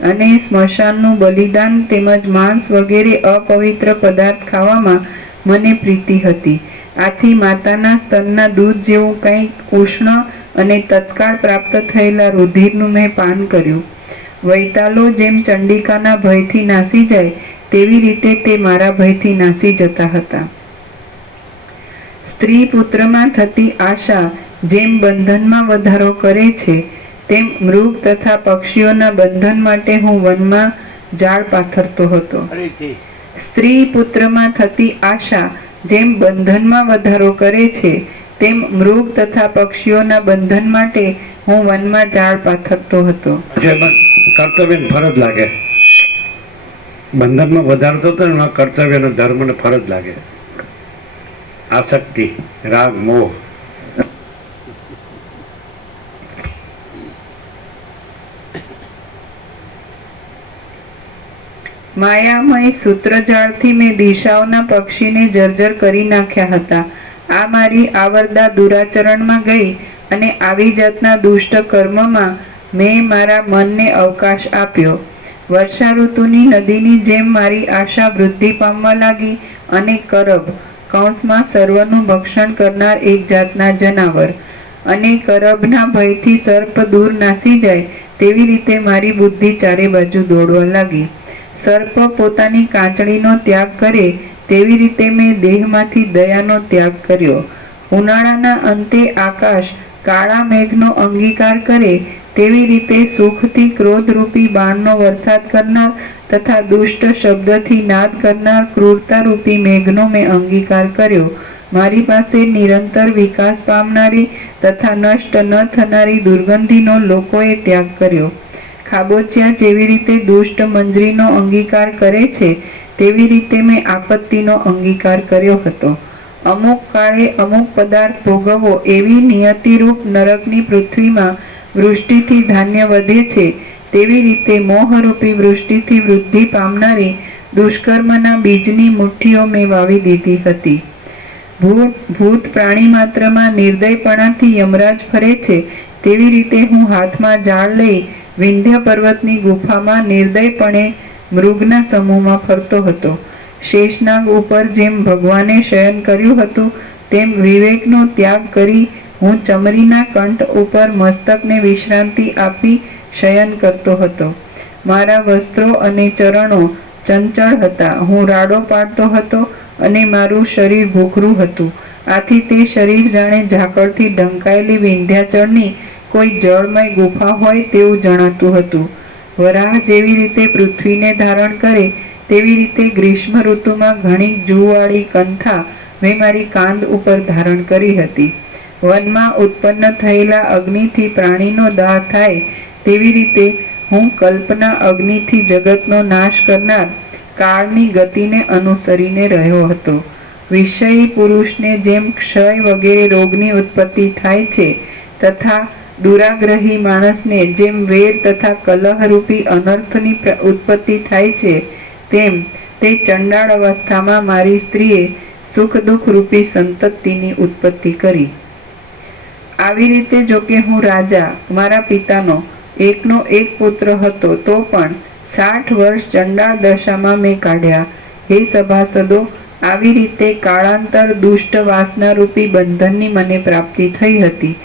અને સ્મશાનનું બલિદાન તેમજ માંસ વગેરે અપવિત્ર પદાર્થ ખાવામાં મને પ્રીતિ હતી. આથી માતાના સ્તનના દૂધ જેવું કંઈક ઉષ્ણ અને તત્કાળ પ્રાપ્ત થયેલા રુધિરનું મેં પાન કર્યું. વૈતાલો જેમ ચંડિકાના ભયથી નાસી જાય તેવી રીતે તે મારા ભયથી નાસી જતા હતા. સ્ત્રી પુત્રમાં થતી આશા જેમ બંધનમાં વધારો કરે છે, તેમ મૃગ તથા પક્ષીઓના બંધન માટે હું વનમાં જાળ પાથરતો હતો. ફરીથી સ્ત્રી પુત્રમાં થતી આશા જેમ બંધનમાં વધારો કરે છે, તેમ મૃગ તથા પક્ષીઓના બંધન માટે હું વનમાં જાળ પાથરતો હતો. કર્તવ્ય ફરજ લાગે. બંધનમાં વધારતો હતો ને એમાં કર્તવ્યનો ધર્મ ને ફરજ લાગે. આસક્તિ, રાગ, મોહ. માયામય સૂત્રજાળથી મેં દિશાઓના પક્ષીને જર્જર કરી નાખ્યા હતા. આ મારી આવરદા દુરાચરણમાં ગઈ અને આવી જાતના દુષ્ટ કર્મમાં મેં મારા મનને અવકાશ આપ્યો. વર્ષા ઋતુની નદીની જેમ મારી આશા વૃદ્ધિ પામવા લાગી અને કરબ કૌંસમાં સર્વનું ભક્ષણ કરનાર એક જાતના જનાવર અને કરબના ભયથી સર્પ દૂર નાસી જાય તેવી રીતે મારી બુદ્ધિ ચારે બાજુ દોડવા લાગી. સર્પ પોતાની કાંચળીનો ત્યાગ કરે તેવી રીતે મેં દેહમાંથી દયાનો ત્યાગ કર્યો. ઉનાળાના અંતે આકાશ કાળા મેઘનો અંગીકાર કરે તેવી રીતે સુખથી ક્રોધરૂપી બાણનો વરસાદ કરનાર તથા દુષ્ટ શબ્દથી નાદ કરનાર ક્રૂરતારૂપી મેઘનો મેં અંગીકાર કર્યો. મારી પાસે નિરંતર વિકાસ પામનારી તથા નષ્ટ ન થનારી દુર્ગંધીનો લોકોએ ત્યાગ કર્યો. ખાબોચિયા જેવી રીતે દુષ્ટ મંજરીનો અંગીકાર કરે છે તેવી રીતે મેં આપત્તિનો અંગીકાર કર્યો હતો. અમુક કાળે અમુક પદાર્થ ભોગવવો એવી નિયતિરૂપ નરકની પૃથ્વીમાં વૃષ્ટિથી ધાન્ય વધે છે તેવી રીતે મોહરૂપી વૃષ્ટિથી વૃદ્ધિ પામનારી દુષ્કર્મના બીજની મુઠ્ઠીઓ મેં વાવી દીધી હતી. ભૂત પ્રાણી માત્રમાં નિર્દયપણાથી યમરાજ ફરે છે તેવી રીતે હું હાથમાં જાળ લઈ વિંધ્ય પર્વતની ગુફામાં નિર્દયપણે મૃગના સમૂહમાં ફરતો હતો. શેષનાગ ઉપર જેમ ભગવાને શયન કર્યું હતું તેમ વિવેકનો ત્યાગ કરી હું ચમરીના કંઠ ઉપર મસ્તકને વિશ્રાંતિ આપી શયન કરતો હતો. મારા વસ્ત્રો અને ચરણો ચંચળ હતા. હું રાડો પાડતો હતો અને મારું શરીર ભૂખરું હતું. આથી તે શરીર જાણે ઝાકળથી ઢંકાયેલી વિંધ્યાચળની કોઈ જળમય ગુફા હોય તેવું જણાતું હતું. વરાહ જેવી રીતે પૃથ્વીને ધારણ કરે તેવી રીતે ગ્રીષ્મ ઋતુમાં ઘણી જૂવાળી કંથા મેં મારી કાંધ ઉપર ધારણ કરી હતી. વનમાં ઉત્પન્ન થયેલા અગ્નિથી પ્રાણીનો દાહ થાય તેવી રીતે હું કલ્પના અગ્નિથી જગતનો નાશ કરનાર કાળની ગતિને અનુસરીને રહ્યો હતો. વિષયી પુરુષને જેમ ક્ષય વગેરે રોગની ઉત્પત્તિ થાય છે તથા દુરાગ્રહી માણસને જેમ વેર તથા કલહરૂપી અનર્થની ઉત્પત્તિ થાય છે તેમ તે ચંડાળ અવસ્થામાં મારી સ્ત્રીએ સુખ દુઃખ રૂપી સંતતિની ઉત્પત્તિ કરી. આવી રીતે જોકે હું રાજા મારા પિતાનો એકનો એક પુત્ર હતો તો પણ 60 વર્ષ ચંડાળ દશામાં મેં કાઢ્યા. હે સભાસદો, આવી રીતે કાળાંતર દુષ્ટ વાસના રૂપી બંધનની મને પ્રાપ્તિ થઈ હતી.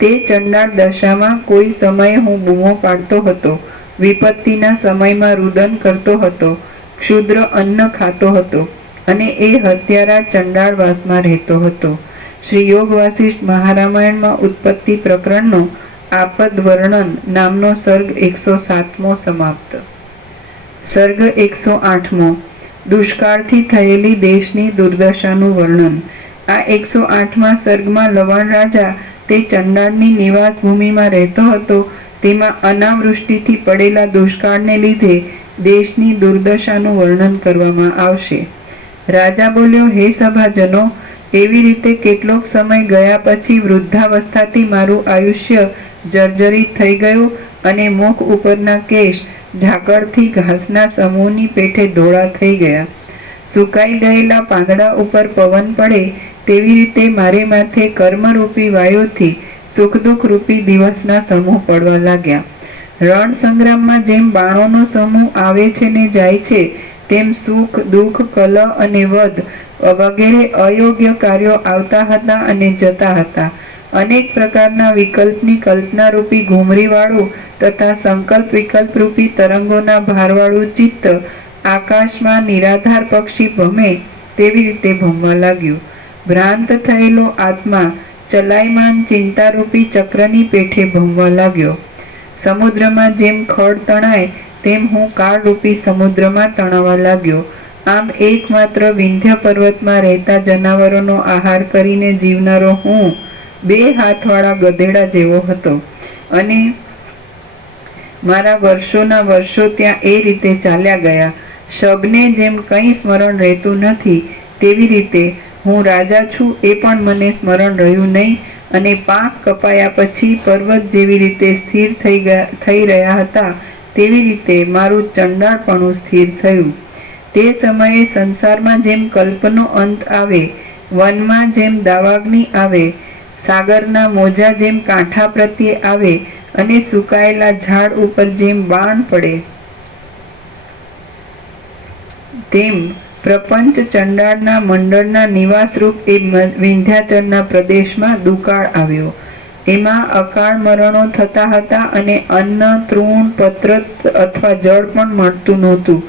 તે ચંડાળ દશામાં કોઈ સમયે હું બૂમો પાડતો હતો, વિપત્તિના સમયમાં રુદન કરતો હતો, ક્ષુદ્ર અન્ન ખાતો હતો અને એ હત્યારા ચંડાળ વાસમાં રહેતો હતો. શ્રી યોગ વાસિષ્ઠ મહારામાયણમાં ઉત્પત્તિ પ્રકરણનો આપદ વર્ણન નામનો સર્ગ 107મો સમાપ્ત. સર્ગ 108મો દુષ્કાળથી થયેલી દેશની દુર્દશાનું વર્ણન. આ 108મા સર્ગમાં લવણ રાજા તે ચંડાળની નિવાસ ભૂમિમાં રહેતો હતો. તેમાં અનાવૃષ્ટિથી પડેલા દુષ્કાળને લીધે દેશની દુર્દશાનું વર્ણન કરવામાં આવશે. રાજા બોલ્યો, હે સભાજનો, એવી રીતે કેટલોક સમય ગયા પછી વૃદ્ધાવસ્થાથી મારું આયુષ્ય જર્જરિત થઈ ગયું અને મુખ ઉપરના કેશ ઝાકળથી ઘાસના સમૂહની પેઠે ધોળા થઈ ગયા. સુકાઈ ગયેલા પાંદડા ઉપર પવન પડે તેવી રીતે મારે માથે કર્મરૂપી વાયુથી સુખ દુઃખ રૂપી દિવસના સમૂહ પડવા લાગ્યા. રણ સંગ્રામમાં જેમ બાણોનો સમૂહ આવે છે ને જાય છે તેમ સુખ દુઃખ કલહ અને વધ વગેરે અયોગ્ય કાર્યો આવતા હતા અને જતા હતા. અનેક પ્રકારના વિકલ્પની કલ્પનારૂપી ઘૂમરીવાળું તથા સંકલ્પ વિકલ્પરૂપી તરંગોના ભારવાળું ચિત્ત આકાશમાં નિરાધાર પક્ષી ભમે તેવી રીતે ભમવા લાગ્યું. ભ્રાંત થયેલો આત્મા ચલાયમાન ચિંતારૂપી ચક્રની પેઠે ભમવા લાગ્યો. સમુદ્રમાં જેમ ખડ તણાય તેમ હું કાળરૂપી સમુદ્રમાં તણાવા લાગ્યો. આમ એકમાત્ર વિંધ્ય પર્વતમાં રહેતા જનાવરોનો આહાર કરીને જીવનારો હું 2 હાથવાળા ગધેડા જેવો હતો અને મારા વર્ષોના વર્ષો ત્યાં એ રીતે ચાલ્યા ગયા. શબને જેમ કંઈ સ્મરણ રહેતું નથી તેવી રીતે હું રાજા છું એ પણ મને સ્મરણ રહ્યું નહીં અને પાંખ કપાયા પછી પર્વત જેવી રીતે સ્થિર થઈ રહ્યા હતા તેવી રીતે મારું ચંડાળપણું સ્થિર થયું. તે સમયે સંસારમાં જેમ કલ્પનો અંત આવે, વનમાં જેમ દાવાગ્નિ આવે, સાગરના મોજા જેમ કાંઠા પ્રત્યે આવે અને સુકાયેલા ઝાડ ઉપર જેમ બાણ પડે તેમ પ્રપંચ ચંડાળના મંડળના નિવાસરૂપ એ વિંધ્યાચળના પ્રદેશમાં દુકાળ આવ્યો. એમાં અકાળ મરણો થતા હતા અને અન્ન, તૃણ, પત્ર અથવા જળ પણ મળતું નહોતું.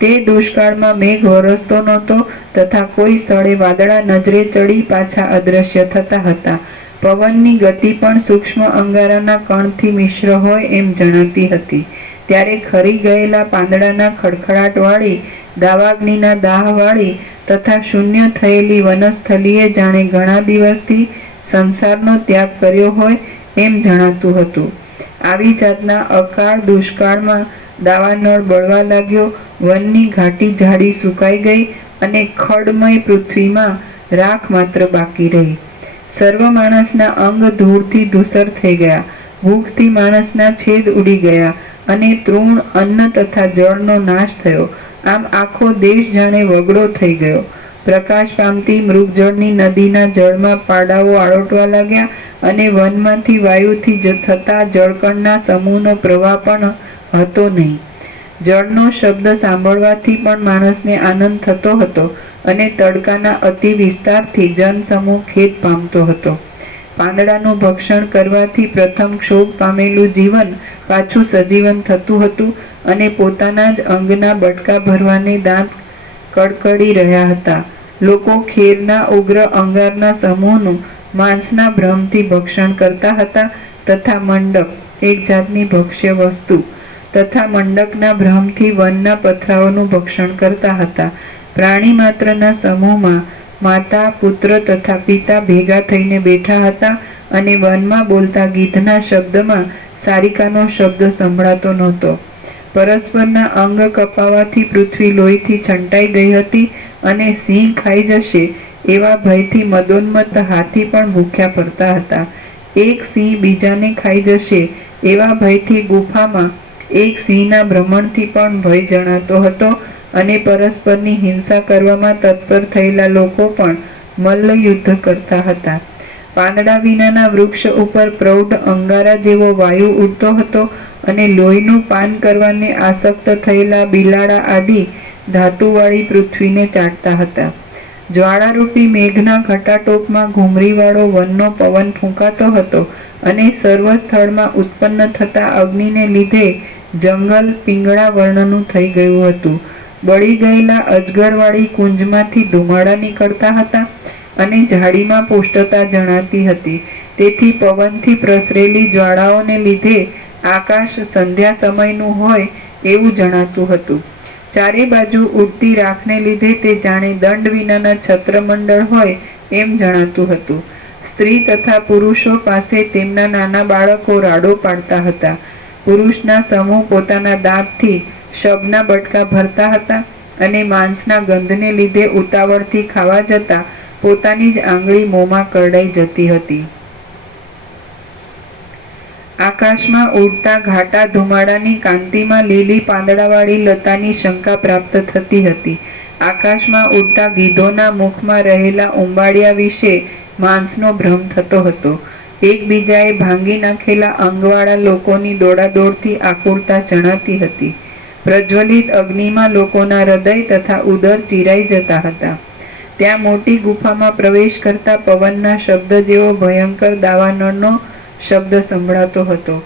તે દુષ્કાળમાં મેઘ વરસતો નહોતો તથા કોઈ સ્થળે વાદળા નજરે ચડી પાછા અદ્રશ્ય થતા હતા. પવનની ગતિ પણ સૂક્ષ્મ અંગારાના કણથી મિશ્ર હોય એમ જણાતી હતી. ત્યારે ખરી ગયેલા પાંદડાના ખડખડાટવાળી, દાવાગ્નિના દાહવાળી તથા શૂન્ય થયેલી વનસ્થલીએ જાણે ઘણા દિવસથી સંસારનો ત્યાગ કર્યો હોય એમ જણાતું હતું. આવી જાતના અકાળ દુષ્કાળમાં દાવાનળ બળવા લાગ્યો. વનની ઘાટી ઝાડી સુકાઈ ગઈ અને ખડમય પૃથ્વીમાં રાખ માત્ર બાકી રહી. સર્વ માણસના અંગ ધૂળથી ધૂસર થઈ ગયા. ભૂખથી માણસના છેદ ઉડી ગયા અને તૃણ, અન્ન તથા જળનો નાશ થયો. આમ આખો દેશ જાણે વગડો થઈ ગયો. પ્રકાશ પામતી મૃગજળની નદીના જળમાં પાડાઓ આળોટવા લાગ્યા અને વનમાંથી વાયુથી થતા જળકણના સમૂહનો પ્રવાહ પણ હતો નહીં. જળનો શબ્દ સાંભળવાથી પણ માણસને આનંદ થતો હતો અને તડકાના અતિ વિસ્તારથી જનસમૂહ ખેદ પામતો હતો. પાંદડાનું ભક્ષણ કરવાથી પ્રથમ ક્ષોભ પામેલું જીવન પાછું સજીવન થતું હતું અને પોતાના જ અંગના બટકા ભરવાને દાંત કડકડી રહ્યા હતા. લોકો ખેરના ઉગ્ર અંગારના સમૂહનું માંસના ભ્રમથી ભક્ષણ કરતા હતા તથા મંડક, એક જાતની ભક્ષ્ય વસ્તુ, તથા મંડકના ભ્રમથી વનના પથરાઓનું ભક્ષણ કરતા હતા. પ્રાણી માત્રના સમૂહમાં માતા, પુત્ર તથા પિતા ભેગા થઈને બેઠા હતા અને વનમાં બોલતા ગીધના શબ્દમાં સારિકાનો શબ્દ સંભળાતો નહોતો. પરસ્પરના અંગ કપાવાથી પૃથ્વી લોહીથી છંટાઈ ગઈ હતી અને સિંહ ખાઈ જશે એવા ભયથી મદોન્મત્ત હાથી પણ ભૂખ્યા પડતા હતા. એક સિંહ બીજાને ખાઈ જશે એવા ભયથી ગુફામાં એક સિંહના ભ્રમણથી પણ ભય જણાતો હતો અને પરસ્પરની હિંસા કરવામાં તત્પર થયેલા લોકો પણ મલ્લયુદ્ધ કરતા હતા. પાંદડા વિનાના વૃક્ષ ઉપર પ્રૌઢ અંગારા જેવો વાયુ ઉડતો હતો અને લોહીનું પાન કરવાને આસક્ત થયેલા બિલાડા આદિ ધાતુવાળી પૃથ્વીને ચાટતા હતા. જ્વાળારૂપી મેઘના ઘટાટોપમાં ઘૂમરીવાળો વનનો પવન ફૂંકાતો હતો અને સર્વ સ્થળમાં ઉત્પન્ન થતા અગ્નિને લીધે જંગલ પીંગળા વર્ણનું થઈ ગયું હતું. બળી ગયેલા અજગરવાળી કુંજમાંથી ધુમાડા નીકળતા હતા અને ઝાડીમાં પુષ્ટતા જણાતી હતી. તેથી પવનથી પ્રસરેલી જ્વાળાઓને લીધે આકાશ સંધ્યા સમયનું હોય એવું જણાતું હતું. ચારે બાજુ ઉડતી રાખને લીધે તે જાણે દંડ વિનાના છત્રમંડળ હોય એમ જણાતું હતું. સ્ત્રી તથા પુરુષો પાસે તેમના નાના બાળકો રાડો પાડતા હતા. પુરુષના સમૂહ પોતાના દાંતથી શબના બટકા ભરતા હતા અને માંસના ગંધને લીધે ઉતાવળથી ખાવા જતા પોતાની જ આંગળી મોંમાં કરડાઈ જતી હતી. આકાશમાં ઉડતા ઘાટા ધુમાડાની કાંતિમાં લીલી પાંદડાવાળી લતાની શંકા પ્રાપ્ત થતી હતી. આકાશમાં ઉડતા ગીધોના મુખમાં રહેલા ઉંબાડિયા વિશે માંસનો ભ્રમ થતો હતો. એકબીજાએ ભાંગી નાખેલા અંગવાળા લોકોની દોડાદોડથી આકુળતા જણાતી હતી. પ્રજ્વલિત અગ્નિમાં લોકોના હૃદય તથા ઉદર ચીરાઈ જતા હતા. ત્યાં મોટી ગુફામાં પ્રવેશ કરતા પવનના શબ્દ જેવો ભયંકર દાવાનળનો શબ્દ સંભળાતો હતો.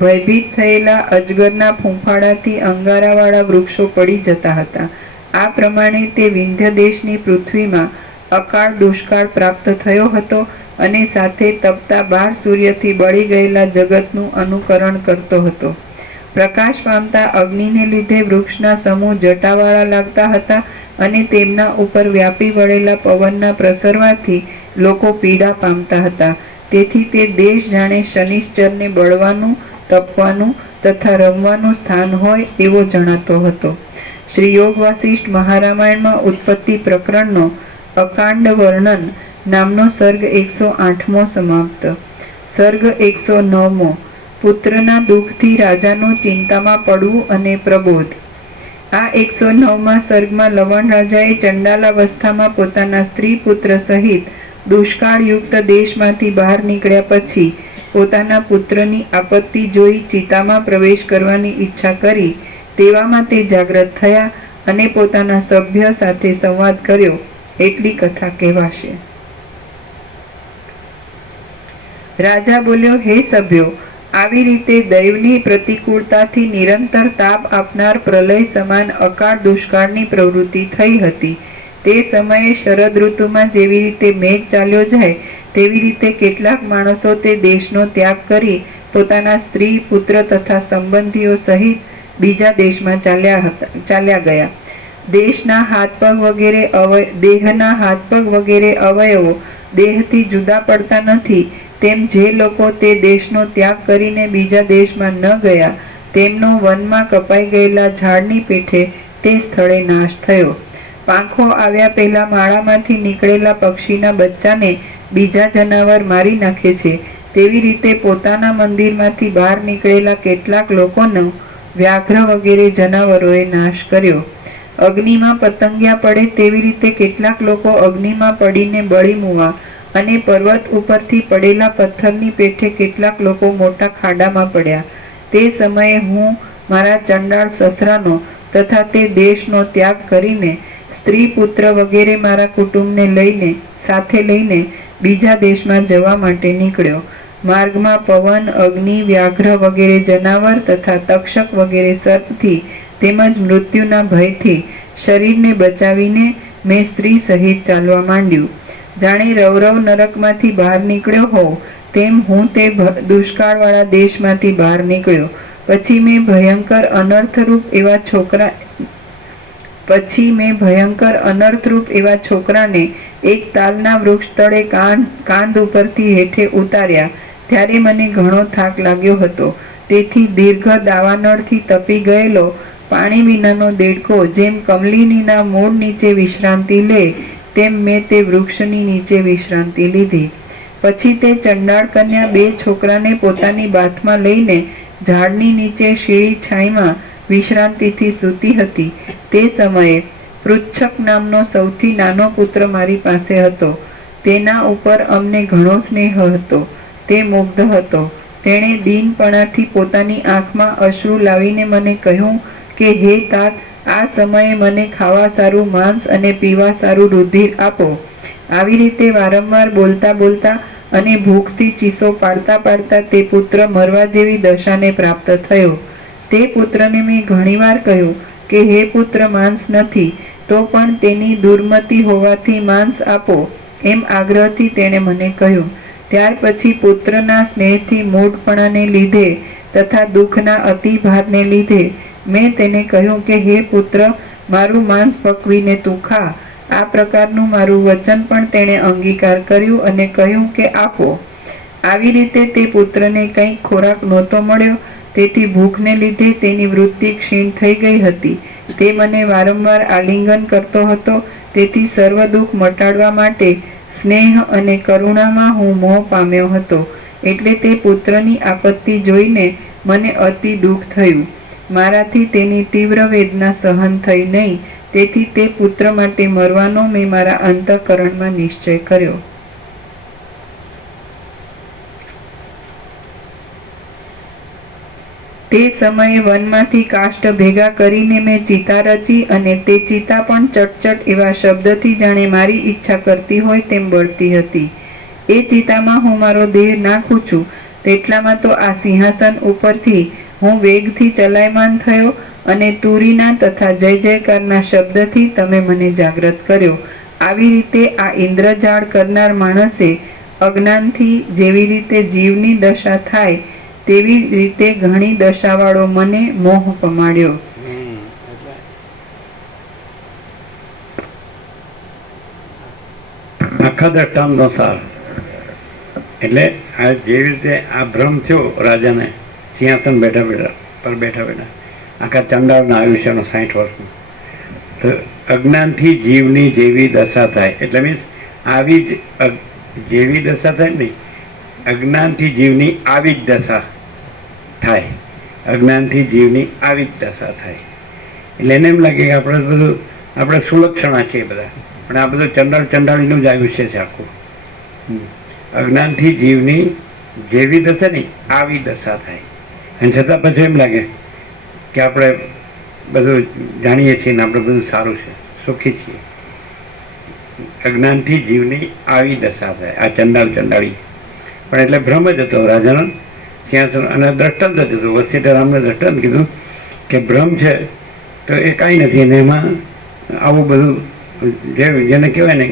ભયભીત થયેલા અજગરના ફૂંફાડાથી અંગારાવાળા વૃક્ષો પડી જતા હતા. આ પ્રમાણે તે વિંધ્ય દેશની પૃથ્વીમાં અકાળ દુષ્કાળ પ્રાપ્ત થયો હતો અને સાથે તપતા 12 સૂર્યથી બળી ગયેલા જગતનું અનુકરણ કરતો હતો. પ્રકાશ પામતા અગ્નિને લીધે વૃક્ષના સમૂહ જટાવાળા લાગતા હતા અને તેમના ઉપર વ્યાપી વળેલા પવનના પ્રસરવાથી લોકો પીડા પામતા હતા. તેથી તે દેશ જાણે શનિશ્ચરને બળવાનું, તપવાનું તથા રમવાનું સ્થાન હોય એવો જણાતો હતો. શ્રી યોગ વાસિષ્ઠ મહારામાયણમાં ઉત્પત્તિ પ્રકરણનો અકાંડ વર્ણન નામનો સર્ગ 108મો સમાપ્ત. સર્ગ 109મો. પુત્રના દુઃખથી રાજાનું ચિંતામાં પડવું અને પ્રબોધ. આ 109મા સર્ગમાં લવણ રાજાએ ચંડાલ અવસ્થામાં પોતાના સ્ત્રી પુત્ર સહિત દુષ્કાળયુક્ત દેશમાંથી બહાર નીકળ્યા પછી પોતાના પુત્રની આપત્તિ જોઈ ચિતામાં પ્રવેશ કરવાની ઈચ્છા કરી તેવામાં તે જાગ્રત થયા અને પોતાના સભ્ય સાથે સંવાદ કર્યો એટલી કથા કહેવાશે. રાજા બોલ્યો, હે સભ્યો, આવી રીતે દૈવની પ્રતિકૂળતાથી નિરંતર તાપ આપનાર પ્રલય સમાન અકાળ દુષ્કાળની પ્રવૃત્તિ થઈ હતી. તે સમયે શરદ ઋતુમાં જેવી રીતે મેઘ ચાલ્યો જાય તેવી રીતે કેટલાક માણસો તે દેશનો ત્યાગ કરી પોતાના સ્ત્રી, પુત્ર તથા સંબંધીઓ સહિત બીજા દેશમાં ચાલ્યા ગયા. દેહના હાથ પગ વગેરે અવયવો દેહથી જુદા પડતા નથી, તેમ જે લોકો તે દેશનો ત્યાગ કરીને બીજા દેશમાં ન ગયા તેમનો વનમાં કપાઈ ગયેલા ઝાડની પેઠે તે સ્થળે નાશ થયો. પાંખો આવ્યા પહેલા માળામાંથી નીકળેલા પક્ષીના બચ્ચાને બીજા જનાવર મારી નાખે છે તેવી રીતે પોતાના મંદિરમાંથી બહાર નીકળેલા કેટલાક લોકોનો વ્યાઘ્ર વગેરે જનાવરોએ નાશ કર્યો. અગ્નિમાં પતંગિયા પડે તેવી રીતે કેટલાક લોકો અગ્નિમાં પડીને બળી મુવા અને પર્વત ઉપરથી પડેલા પથ્થરની પેઠે કેટલાક લોકો મોટા ખાડામાં પડ્યા. તે સમયે હું મારા ચંડાળ સસરાનો તથા તે દેશનો ત્યાગ કરીને સ્ત્રી, પુત્ર વગેરે મારા કુટુંબને સાથે લઈને બીજા દેશમાં જવા માટે નીકળ્યો. માર્ગમાં પવન, અગ્નિ, વ્યાઘ્ર વગેરે જનાવર તથા તક્ષક વગેરે સર્પથી તેમજ મૃત્યુના ભયથી શરીરને બચાવીને મેં સ્ત્રી સહિત ચાલવા માંડ્યું. જાણે રૌરવ નરકમાંથી બહાર નીકળ્યો હોઉં તેમ હું તે દુષ્કાળવાળા દેશમાંથી બહાર નીકળ્યો. પછી મેં ભયંકર અનર્થરૂપ એવા છોકરાને એક તાલના વૃક્ષ તળે કાંધ ઉપરથી હેઠે ઉતાર્યા. ત્યારે મને ઘણો થાક લાગ્યો હતો. તેથી દીર્ઘ દાવાનળથી તપી ગયેલો પાણી વિનાનો દેડકો જેમ કમલિનીના મૂળ નીચે વિશ્રાંતિ લે તેમ મેં તે વૃક્ષની નીચે વિશ્રાંતિ લીધી. પછી તે ચંડાળ કન્યા 2 છોકરાને પોતાની બાથમાં લઈને ઝાડની નીચે શીળી છાંયમાં વિશ્રાંતિથી સૂતી હતી. તે સમયે પૃચ્છક નામનો સૌથી નાનો પુત્ર મારી પાસે હતો. તેના ઉપર અમને ઘણો સ્નેહ હતો. તે મુગ્ધ હતો. તેણે દીનપણાથી પોતાની આંખમાં અશ્રુ લાવીને મને કહ્યું કે હે તાત, આ સમયે મને ખાવા સારું માંસ અને પીવા સારું રુધિર આપો. આવી રીતે વારંવાર બોલતા અને ભૂખથી ચીસો પાડતા તે પુત્ર મરવા જેવી દશાને પ્રાપ્ત થયો. તે પુત્રને મેં ઘણીવાર કહ્યું કે હે પુત્ર, માંસ નથી તો પણ તેની દુર્મતિ હોવાથી માંસ આપો એમ આગ્રહથી તેણે મને કહ્યું. ત્યાર પછી પુત્રના સ્નેહથી મૂઢપણાને લીધે તથા દુઃખના અતિભારને લીધે મેં તેને કહ્યું કે હે પુત્ર, મારું માંસ પકવીને તું ખા. આ પ્રકારનું મારું વચન પણ તેણે અંગીકાર કર્યું અને કહ્યું કે આપો. આવી રીતે તે પુત્રને કંઈ ખોરાક નહોતો મળ્યો, તેથી ભૂખને લીધે તેની વૃત્તિ ક્ષીણ થઈ ગઈ હતી. તે મને વારંવાર આલિંગન કરતો હતો. તેથી સર્વ દુઃખ મટાડવા માટે સ્નેહ અને કરુણામાં હું મોહ પામ્યો હતો. એટલે તે પુત્રની આપત્તિ જોઈને મને અતિ દુઃખ થયું. મારાથી તેની તીવ્ર વેદના સહન થઈ નહીં. તેથી તે પુત્ર માટે મરવાનો મેં મારા અંતઃકરણમાં નિશ્ચય કર્યો. તે સમયે વનમાંથી કાષ્ઠ ભેગા કરીને મેં ચિતા રચી અને તે ચિતા પણ ચટચટ એવા શબ્દથી જાણે મારી ઈચ્છા કરતી હોય તેમ બળતી હતી. એ ચિતામાં હું મારો દેહ નાખું છું તેટલામાં તો આ સિંહાસન ઉપરથી હું વેગથી ચલાયમાન થયો અને તુરીના તથા જય જયકારના શબ્દથી તમે મને જાગ્રત કર્યો. આવી રીતે આ ઇન્દ્રજાળ કરનાર માણસે અજ્ઞાનથી જેવી રીતે જીવની દશા થાય તેવી રીતે ઘણી દશાવાળો મને મોહ પમાડ્યો. એટલે આખા દ્રષ્ટાંતનો સાર એટલે આ જેવી રીતે આ ભ્રમ થયો રાજાને સિંહાસન બેઠા બેઠા આખા ચંડાળના આયુષ્યનો 60 વર્ષનું, તો અજ્ઞાનથી જીવની જેવી દશા થાય એટલે મીન્સ આવી જ જેવી દશા થાય નહીં, અજ્ઞાનથી જીવની આવી જ દશા થાય, અજ્ઞાનથી જીવની આવી જ દશા થાય. એટલે એને એમ લાગે કે આપણે સુલક્ષણા છીએ બધા, પણ આ બધું ચંડાળીનું જ આયુષ્ય છે આખું. અજ્ઞાનથી જીવની જેવી દશા નહીં આવી દશા થાય, અને છતાં પછી એમ લાગે કે આપણે બધું જાણીએ છીએ ને આપણે બધું સારું છે, સુખી છીએ. અજ્ઞાનથી જીવની આવી દશા થાય, આ ચંડાળી. પણ એટલે ભ્રમ જ હતો રાજાનો સિંહાસન, અને દ્રષ્ટાંત જ હતું. વસિષ્ઠરામને દ્રષ્ટાંત કીધું કે ભ્રમ છે તો એ કાંઈ નથી, અને એમાં આવું બધું જેને કહેવાય ને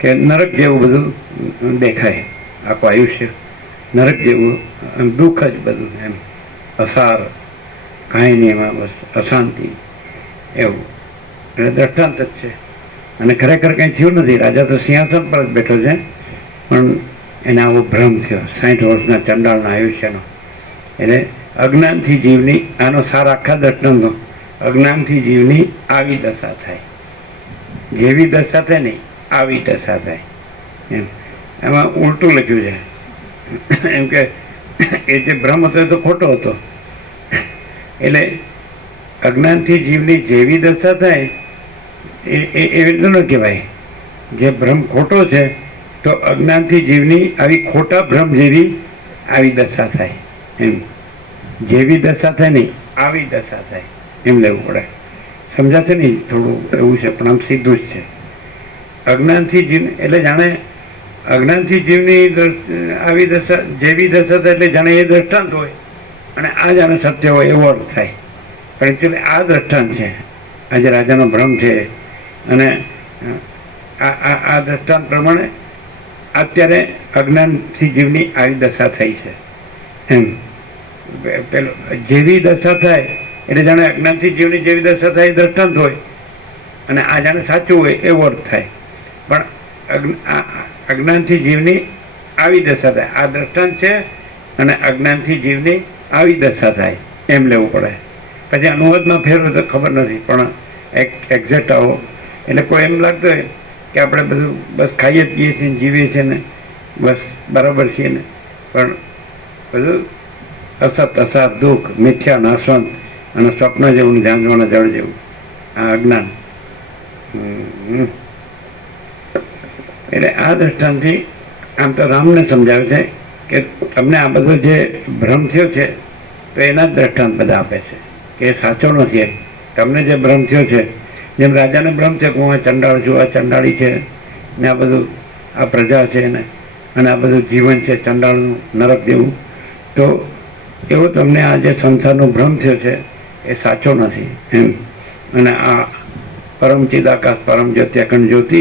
કે નરક જેવું બધું દેખાય, આખું આયુષ્ય નરક જેવું, દુઃખ જ બધું, એમ અસાર કાંઈ નહીં, એમાં બસ અશાંતિ એવું. એટલે દ્રષ્ટાંત જ છે, અને ખરેખર કંઈ થયું નથી. રાજા તો સિંહાસન પર જ બેઠો છે, પણ એને આવો ભ્રમ થયો 60 વર્ષના ચંડાળના આયુષ્યનો. એટલે અજ્ઞાનથી જીવની, આનો સાર આખા દ્રષ્ટાંતનો, અજ્ઞાનથી જીવની આવી દશા થાય, જેવી દશા થાય નહીં આવી દશા થાય એમ. એમાં ઉલટું લખ્યું છે એમ કે એ જે ભ્રમ હતો એ તો ખોટો હતો. એટલે અજ્ઞાનથી જીવની જેવી દશા થાય એવી રીતે ન કહેવાય. જે ભ્રમ ખોટો છે તો અજ્ઞાનથી જીવની આવી ખોટા ભ્રમ જેવી આવી દશા થાય એમ. જેવી દશા થાય નહીં આવી દશા થાય એમ લેવું પડે. સમજાશે નહીં? થોડું એવું છે, પણ આમ સીધું જ છે. અજ્ઞાનથી જીવ એટલે જાણે અજ્ઞાનથી જીવની આવી દશા જેવી દશા થાય એટલે જાણે એ દ્રષ્ટાંત હોય, અને આ જાણે સત્ય હોય એવો અર્થ થાય. પણ એકચ્યુઅલી આ દ્રષ્ટાંત છે, આજે રાજાનો ભ્રમ છે, અને આ દ્રષ્ટાંત પ્રમાણે અત્યારે અજ્ઞાનથી જીવની આવી દશા થઈ છે એમ. પેલો જેવી દશા થાય એટલે જાણે અજ્ઞાનથી જીવની જેવી દશા થાય એ દ્રષ્ટાંત હોય, અને આ જાણે સાચું હોય એવો અર્થ થાય. પણ અજ્ઞાનથી જીવની આવી દશા થાય આ દ્રષ્ટાંત છે, અને અજ્ઞાનથી જીવની આવી દશા થાય એમ લેવું પડે. પછી અનુવાદમાં ફેરવો તો ખબર નથી, પણ એક્ઝેક્ટ આવો એટલે કોઈ એમ લાગતું હોય કે આપણે બધું બસ ખાઈએ પીએ છીએ ને જીવીએ છીએ ને બસ બરાબર છીએ ને, પણ બધું અસત અસાર દુઃખ મિથ્યા નાશવંત અને સ્વપ્ન જેવું ઝાંઝવાના જળ જેવું આ અજ્ઞાન. એટલે આ દ્રષ્ટાંતથી આમ તો રામને સમજાવે છે કે તમને આ બધો જે ભ્રમ થયો છે તો એના જ દ્રષ્ટાંત બધા આપે છે કે એ સાચો નથી. એમ તમને જે ભ્રમ થયો છે, જેમ રાજાને ભ્રમ છે કે હું આ ચંડાળ છું, આ ચંડાળી છે ને આ બધું આ પ્રજા છે ને, અને આ બધું જીવન છે ચંડાળનું નરક જેવું, તો એવો તમને આ જે સંસારનો ભ્રમ થયો છે એ સાચો નથી એમ. અને આ પરમ ચિદાકાશ પરમ જ્યોતિ અખંડ જ્યોતિ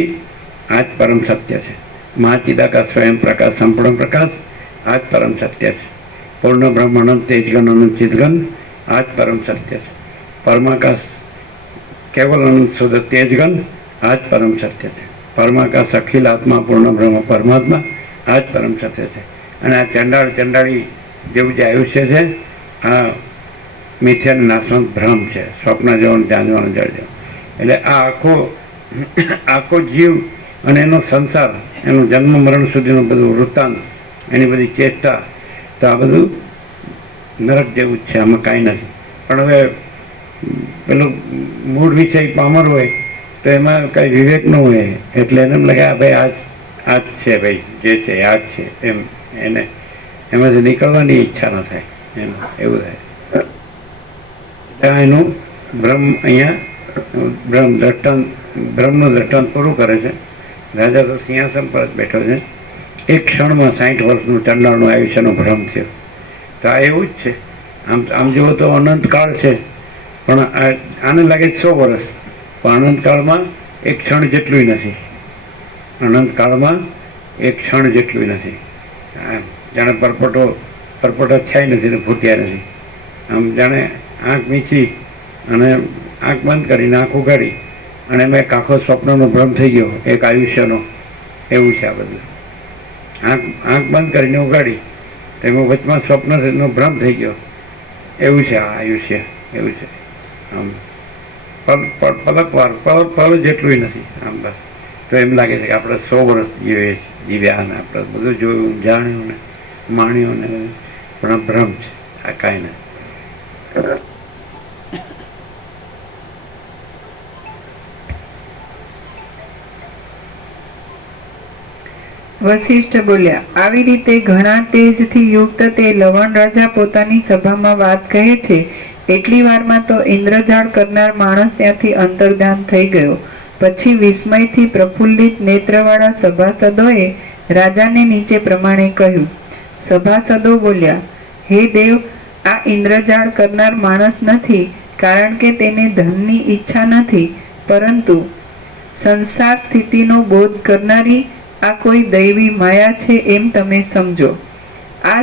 આ જ પરમ સત્ય છે. મહાચિદાકાશ સ્વયં પ્રકાશ સંપૂર્ણ પ્રકાશ આ જ પરમ સત્ય છે. પૂર્ણ બ્રહ્મ અનંત તેજગન અનંત ચિદગન આ જ પરમ સત્ય છે. પરમાકાશ કેવલ અનંત શુદ્ધ તેજગન આ જ પરમ સત્ય છે. પરમાકાશ અખિલ આત્મા પૂર્ણ બ્રહ્મ પરમાત્મા આ જ પરમ સત્ય છે. અને આ ચંડાળી જેવું જે આયુષ્ય છે આ મિથ્યા નાશવંત ભ્રમ છે, સ્વપ્ન જેવો જાણવાનો જળ જેવો. એટલે આ આખો જીવ અને એનો સંસાર, એનું જન્મ મરણ સુધીનું બધું વૃત્તાંત, એની બધી ચેષ્ટા, તો આ બધું નરક જેવું જ છે, આમાં કાંઈ નથી. પણ હવે પેલું મૂળ વિષય પામર હોય તો એમાં કાંઈ વિવેક ન હોય, એટલે એને એમ લાગે આ ભાઈ આ જ છે, ભાઈ જે છે આ જ છે એમ. એને એમાંથી નીકળવાની ઈચ્છા ન થાય એમ, એવું થાય. એનું ભ્રમ અહીંયા ભ્રમનું દ્રષ્ટાંત પૂરું કરે છે. રાજા તો સિંહાસન પર જ બેઠો છે, એક ક્ષણમાં 60 વર્ષનું ચંડાળનું આયુષ્યનો ભ્રમ થયો. તો આ એવું જ છે. આમ જુઓ તો અનંતકાળ છે, પણ આને લાગે 100 વર્ષ, પણ અનંતકાળમાં એક ક્ષણ જેટલું નથી અનંતકાળમાં એક ક્ષણ જેટલું નથી. જાણે પરપોટો થયા નથી ને ફૂટ્યા નથી. આમ જાણે આંખ મીચી અને આંખ બંધ કરીને આંખ ઉગાડી અને મેં એક આખો સ્વપ્નનો ભ્રમ થઈ ગયો એક આયુષ્યનો, એવું છે આ બધું. આંખ બંધ કરીને ઉગાડી તેમાં વચમાં સ્વપ્નનો ભ્રમ થઈ ગયો, એવું છે આ આયુષ્ય, એવું છે. આમ પલકવાર પળ જેટલું નથી. આમ બસ તો એમ લાગે છે કે આપણે 100 વર્ષ જીવ્યા અને આપણે બધું જોયું, જાણ્યું ને માણ્યું ને, પણ આ ભ્રમ છે, આ કાંઈ નહીં. વશિષ્ઠ બોલ્યા, આવી રીતે ઘણા તેજથી યુક્ત તે લવણ રાજા પોતાની સભામાં વાત કહે છે. એટલી વારમાં તો ઇન્દ્રજાળ કરનાર માણસ ત્યાંથી અંતર્ધાન થઈ ગયો. પછી વિસ્મયથી પ્રફુલ્લિત નેત્રવાળા સભાસદોએ રાજાને નીચે પ્રમાણે કહ્યું. સભાસદો બોલ્યા, હે દેવ, આ ઇન્દ્રજાળ કરનાર માણસ નથી, કારણ કે તેને ધનની ઈચ્છા નથી, પરંતુ સંસાર સ્થિતિનો બોધ કરનારી આ કોઈ દૈવી માયા છે એમ તમે સમજો. આ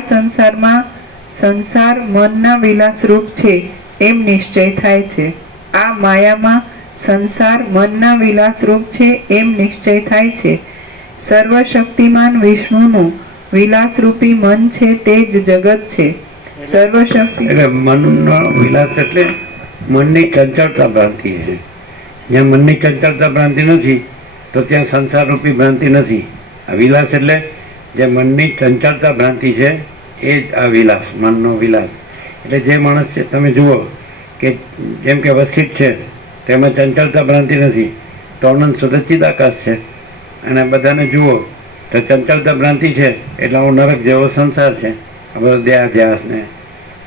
સંસાર મનના વિલાસરૂપ છે એમ નિશ્ચય થાય છે. આ માયામાં સંસાર મનના વિલાસરૂપ છે એમ નિશ્ચય થાય છે. સર્વશક્તિમાન વિષ્ણુનું વિલાસરૂપી મન છે તે જ જગત છે. સર્વશક્તિ એટલે મનનો વિલાસ એટલે મનની ચંચળતા ભ્રાંતિ છે. જ્યાં મનની ચંચળતા ભ્રાંતિ નથી તો ત્યાં સંસારરૂપી ભ્રાંતિ નથી. આ વિલાસ એટલે જે મનની ચંચળતા ભ્રાંતિ છે એ જ આ વિલાસ, મનનો વિલાસ. એટલે જે માણસ છે તમે જુઓ કે જેમ કે વસિત છે તેમાં ચંચળતા ભ્રાંતિ નથી, તો અનંત સદચિદ આકાશ છે. અને બધાને જુઓ તો ચંચળતા ભ્રાંતિ છે એટલે હું નરક જેવો સંસાર છે. આ બધો દેહાધ્યાસ ને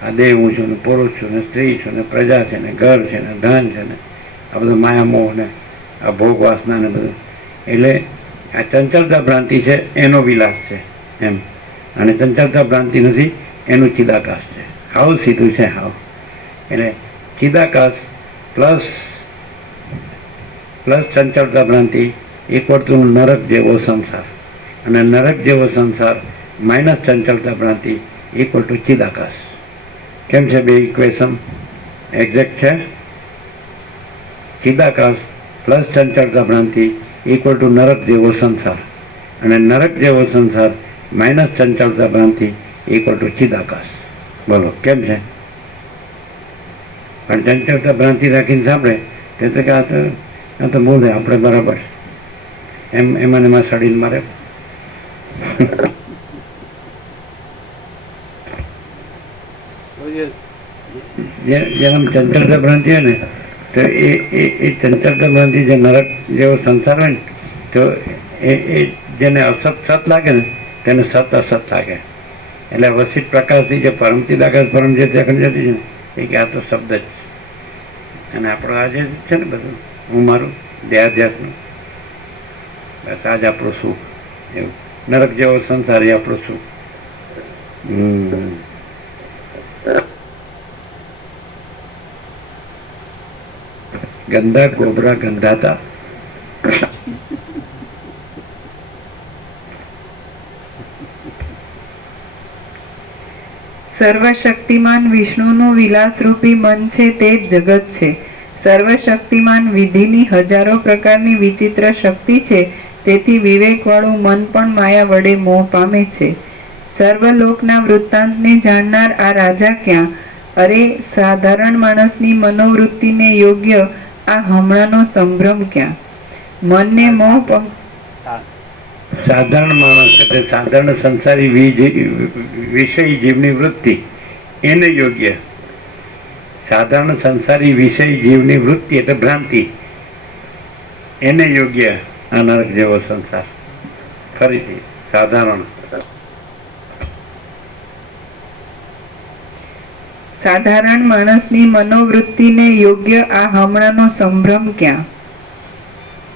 આ દેહ હું છું ને પુરુષ છું ને સ્ત્રી છું ને પ્રજા છે ને ઘર છે ને ધન છે ને આ બધું માયામોહ ને આ ભોગ વાસના ને બધું. એટલે આ ચંચળતા ભ્રાંતિ છે એનો વિલાસ છે એમ, અને ચંચળતા ભ્રાંતિ નથી એનું ચિદાકાશ છે. હાવ સીધું છે હાવ. એટલે ચિદાકાશ પ્લસ ચંચળતા ભ્રાંતિ ઇક્વલ ટુ નરક જેવો સંસાર, અને નરક જેવો સંસાર માઇનસ ચંચળતા ભ્રાંતિ ઇક્વલ ટુ ચિદાકાશ. કેમ છે બે ઇક્વેશન એક્ઝેક્ટ છે? ચિદાકાશ પ્લસ ચંચળતા ભ્રાંતિ ઇક્વલ ટુ નરક જેવો સંસાર, અને નરક જેવો સંસાર માઇનસ ચંચળતા ભ્રાંતિ ઇક્વલ ટુ ચિદાકાશ. બોલો કેમ છે? પણ ચંચળતા ભ્રાંતિ રાખીને સાંભળે તે તો કે આ તો બોલે આપણે બરાબર એમાં એમાં સડીને મારે. જેમ ચંચળતા ભ્રાંતિ હોય ને તો એ ચંચળતા ભ્રાંતિ જે નરક જેવો સંસાર હોય ને તો એ જેને અસત લાગે ને તેને સત અસત લાગે. એટલે વસિત પ્રકાશથી જે પરમચિદાકાશ પરમ જે ત્યાં જતી છે ને એ કે આ તો શબ્દ જ. અને આપણો આજે છે ને બધું હું મારું દેહાધ્યાસનું, બસ આજ આપણું સુખ. એવું નરક જેવો સંસાર એ આપણું સુખ. ગંદા ગોબરા ગંધાતા સર્વશક્તિમાન વિષ્ણુનું વિલાસરૂપી મન છે તે જ જગત છે. સર્વશક્તિમાન વિધિની હજારો પ્રકારની વિચિત્ર શક્તિ છે, તેથી વિવેકવાળું મન પણ માયા વડે મોહ પામે છે. સર્વલોકના વૃત્તાંતને જાણનાર આ રાજા ક્યાં? અરે, સાધારણ માણસની મનોવૃત્તિને યોગ્ય આ હમણાંનો સંભ્રમ ક્યાં? મનને મોહ સાધારણ માણસ એટલે સાધારણ સંસારી વિષય જીવની વૃત્તિ એને યોગ્ય. સાધારણ સંસારી વિષય જીવની વૃત્તિ એટલે ભ્રાંતિ, એને યોગ્ય આ નરક જેવો સંસાર. ફરીથી સાધારણ માણસની મનોવૃત્તિને યોગ્ય આ હમણાંનો સંભ્રમ ક્યાં?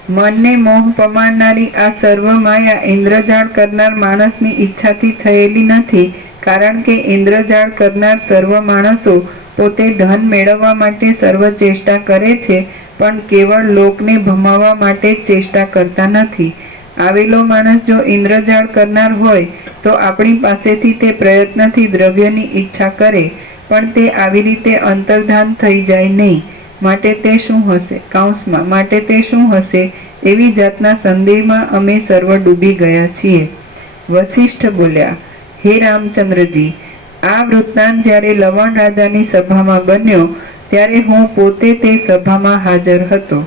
મનને મોહ પમાડનારી આ સર્વ માયા ઇન્દ્રજાળ કરનાર માણસની ઈચ્છાથી થયેલી નથી, કારણ કે ઇન્દ્રજાળ કરનાર સર્વ માણસો પોતે ધન મેળવવા માટે સર્વ ચેષ્ટા કરે છે, પણ કેવળ લોકને ભમાવવા માટે ચેષ્ટા કરતા નથી. આવેલો માણસ જો ઇન્દ્રજાળ કરનાર હોય તો આપણી પાસેથી તે પ્રયત્નથી દ્રવ્યની ઈચ્છા કરે, પણ તે આવી રીતે અંતર્ધાન થઈ જાય નહીં. માટે તે શું હશે? કૌંસમાં માટે તે શું હશે? એવી જાતના સંદેહમાં અમે સર્વ ડૂબી ગયા છીએ. વસિષ્ઠ બોલ્યા, હે રામચંદ્રજી, આ વૃત્તાંત જ્યારે લવણ રાજાની સભામાં બન્યો ત્યારે હું પોતે તે સભામાં હાજર હતો.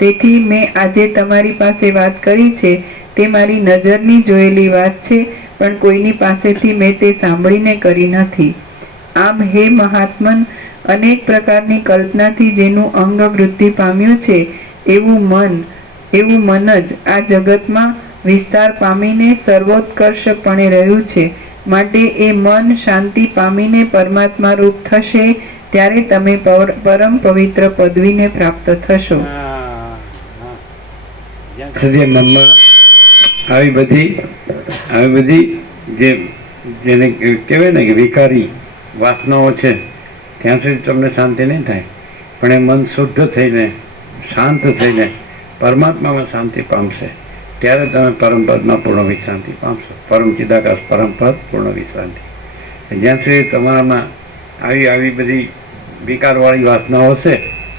તેથી મેં આજે તમારી પાસે વાત કરી છે તે મારી નજરની જોયેલી વાત છે, પણ કોઈની પાસેથી મેં તે સાંભળીને કરી નથી. આમ હે મહાત્મન, અનેક પ્રકારની કલ્પનાથી જેનું અંગ વૃદ્ધિ પામ્યું છે એવું મન જ આ જગતમાં વિસ્તાર પામીને સર્વોત્કર્ષપણે રહ્યું છે. માટે એ મન શાંતિ પામીને પરમાત્મા રૂપ થશે ત્યારે તમે પરમ પવિત્ર પદવીને પ્રાપ્ત થશો. સુધી મનમાં આવી બધી જેને કહેવાય ને કે વિકારી વાસનાઓ છે ત્યાં સુધી તમને શાંતિ નહીં થાય. પણ એ મન શુદ્ધ થઈને શાંત થઈને પરમાત્મામાં શાંતિ પામશે ત્યારે તમે પરમપદમાં પૂર્ણ વિશ્રાંતિ પામશો. પરમ ચિદાકાશ પરમપદ પૂર્ણ વિશ્રાંતિ. જ્યાં સુધી તમારામાં આવી બધી વિકારવાળી વાસનાઓ છે,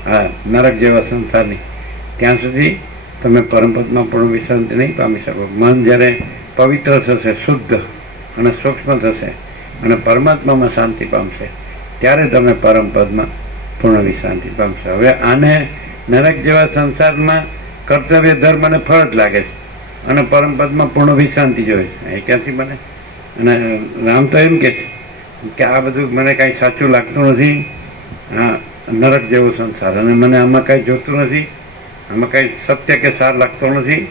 આ નરક જેવા સંસારની, ત્યાં સુધી તમે પરમપદમાં પૂર્ણ વિશ્રાંતિ નહીં પામી શકો. મન જ્યારે પવિત્ર થશે, શુદ્ધ અને સૂક્ષ્મ થશે અને પરમાત્મામાં શાંતિ પામશે ત્યારે તમે પરમપદમાં પૂર્ણ વિશ્રાંતિ પામશો. હવે આને નરક જેવા સંસારમાં કર્તવ્ય ધર્મ અને ફરજ લાગે છે અને પરમપદમાં પૂર્ણ વિશ્રાંતિ જોઈએ છે. એ ક્યાંથી બને? અને રામ તો એમ કે છે કે આ બધું મને કાંઈ સાચું લાગતું નથી, હા નરક જેવો સંસાર, અને મને આમાં કાંઈ જોતું નથી, આમાં કાંઈ સત્ય કે સાર લાગતો નથી,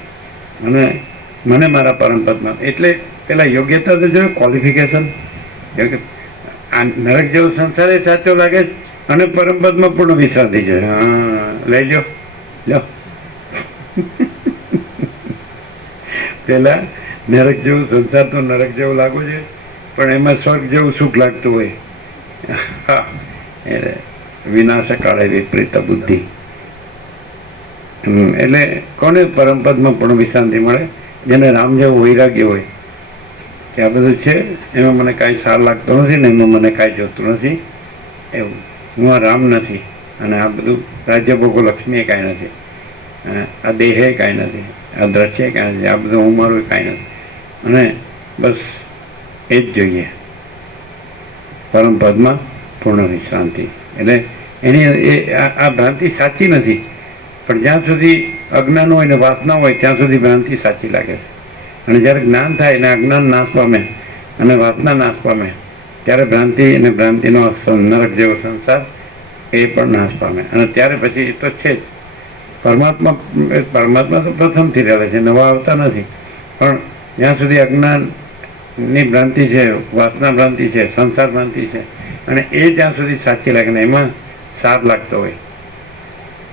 અને મને મારા પરમપદમાં. એટલે પેલા યોગ્યતા તો જોઈએ, ક્વોલિફિકેશન. આ નરક જેવો સંસાર એ સાચો લાગે છે અને પરમપદમાં પૂર્ણ વિશ્રાંતિ જોઈએ. હા લઈ લો પેલા નરક જેવું સંસાર તો નરક જેવું લાગવું છે, પણ એમાં સ્વર્ગ જેવું સુખ લાગતું હોય. એટલે વિનાશ કાળે વિપરીત બુદ્ધિ. એટલે કોને પરમપદમાં પણ વિશ્રાંતિ મળે? જેને રામ જેવું વૈરાગ્ય હોય કે આ બધું છે એમાં મને કાંઈ સાર લાગતો નથી ને એમાં મને કાંઈ જોતું નથી, એવું હું આ રામ નથી અને આ બધું રાજ્ય ભોગો લક્ષ્મી કાંઈ નથી, આ દેહે કાંઈ નથી, આ દ્રશ્ય કાંઈ નથી, આ બધું હું મારું કાંઈ નથી, અને બસ એ જ જોઈએ પરમપદમાં પૂર્ણ વિશ્રાંતિ. એટલે એની આ ભ્રાંતિ સાચી નથી, પણ જ્યાં સુધી અજ્ઞાન હોય ને વાસના હોય ત્યાં સુધી ભ્રાંતિ સાચી લાગે છે. અને જ્યારે જ્ઞાન થાય ને અજ્ઞાન નાશ પામે અને વાસના નાશ પામે ત્યારે ભ્રાંતિ અને ભ્રાંતિનો નરક જેવો સંસાર એ પણ નાશ પામે. અને ત્યારે પછી એ તો છે જ પરમાત્મા તો પ્રથમથી રહેલા છે, નવા આવતા નથી. પણ જ્યાં સુધી અજ્ઞાનની ભ્રાંતિ છે, વાસના ભ્રાંતિ છે, સંસાર ભ્રાંતિ છે, અને એ જ્યાં સુધી સાચી લાગે ને એમાં સાર લાગતો હોય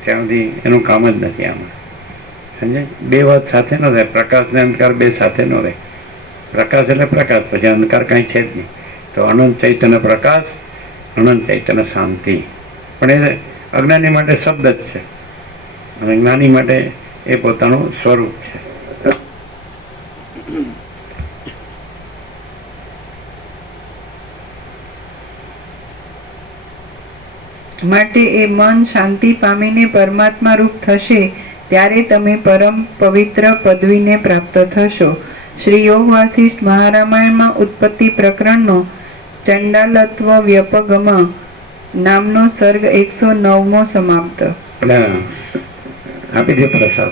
ત્યાં સુધી એનું કામ જ નથી. આમાં સમજે? બે વાત સાથે ન થાય. પ્રકાશ ને અંધકાર બે સાથે ન રહે. પ્રકાશ એટલે પ્રકાશ, પછી અંધકાર કાંઈ છે જ નહીં. તો અનંત ચૈતન્ય પ્રકાશ, અનંત ચૈતન્ય શાંતિ. પણ એ અજ્ઞાની માટે શબ્દ જ છે અને જ્ઞાની માટે એ પોતાનું સ્વરૂપ છે. માટે એ મન શાંતિ પામીને પરમાત્મા રૂપ થશે ત્યારે તમે પરમ પવિત્ર પદવીને પ્રાપ્ત થશો. શ્રી યોગ વાસિષ્ઠ મહારામાયણમાં ઉત્પત્તિ પ્રકરણનો ચંડાલત્વ વ્યપગમ નામનો સર્ગ 109મો સમાપ્ત. આપી દે પ્રસાદ.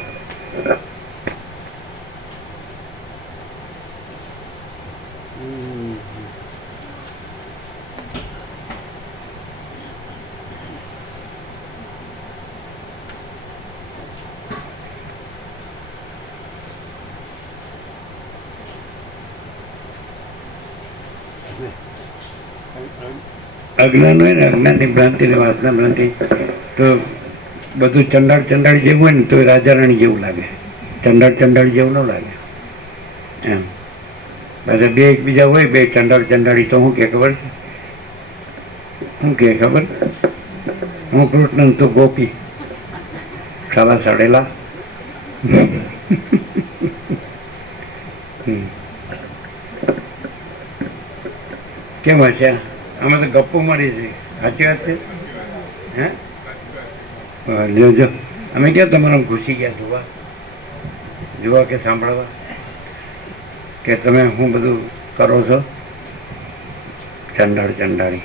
અજ્ઞાન હોય ને, અજ્ઞાનની ભ્રાંતિ ને વાસના ભ્રાંતિ, તો બધું ચંડાળ જેવું હોય ને તો રાજા રાણી જેવું લાગે, ચંડાળ જેવું ન લાગે એમ. બધા બે એકબીજા હોય, બે ચંડાળી તો શું કે ખબર છે? શું કે ખબર? હું કૃષ્ણ તું ગોપી, સાલા સડેલા. હમ. કેમ હશે? અમે તો ગપ્પો મારી છે. સાચી વાત છે. હે લ્યો અમે ક્યાં તમારા ઘૂસી ગયા જોવા કે સાંભળવા કે તમે શું બધું કરો છો ચંડાળી.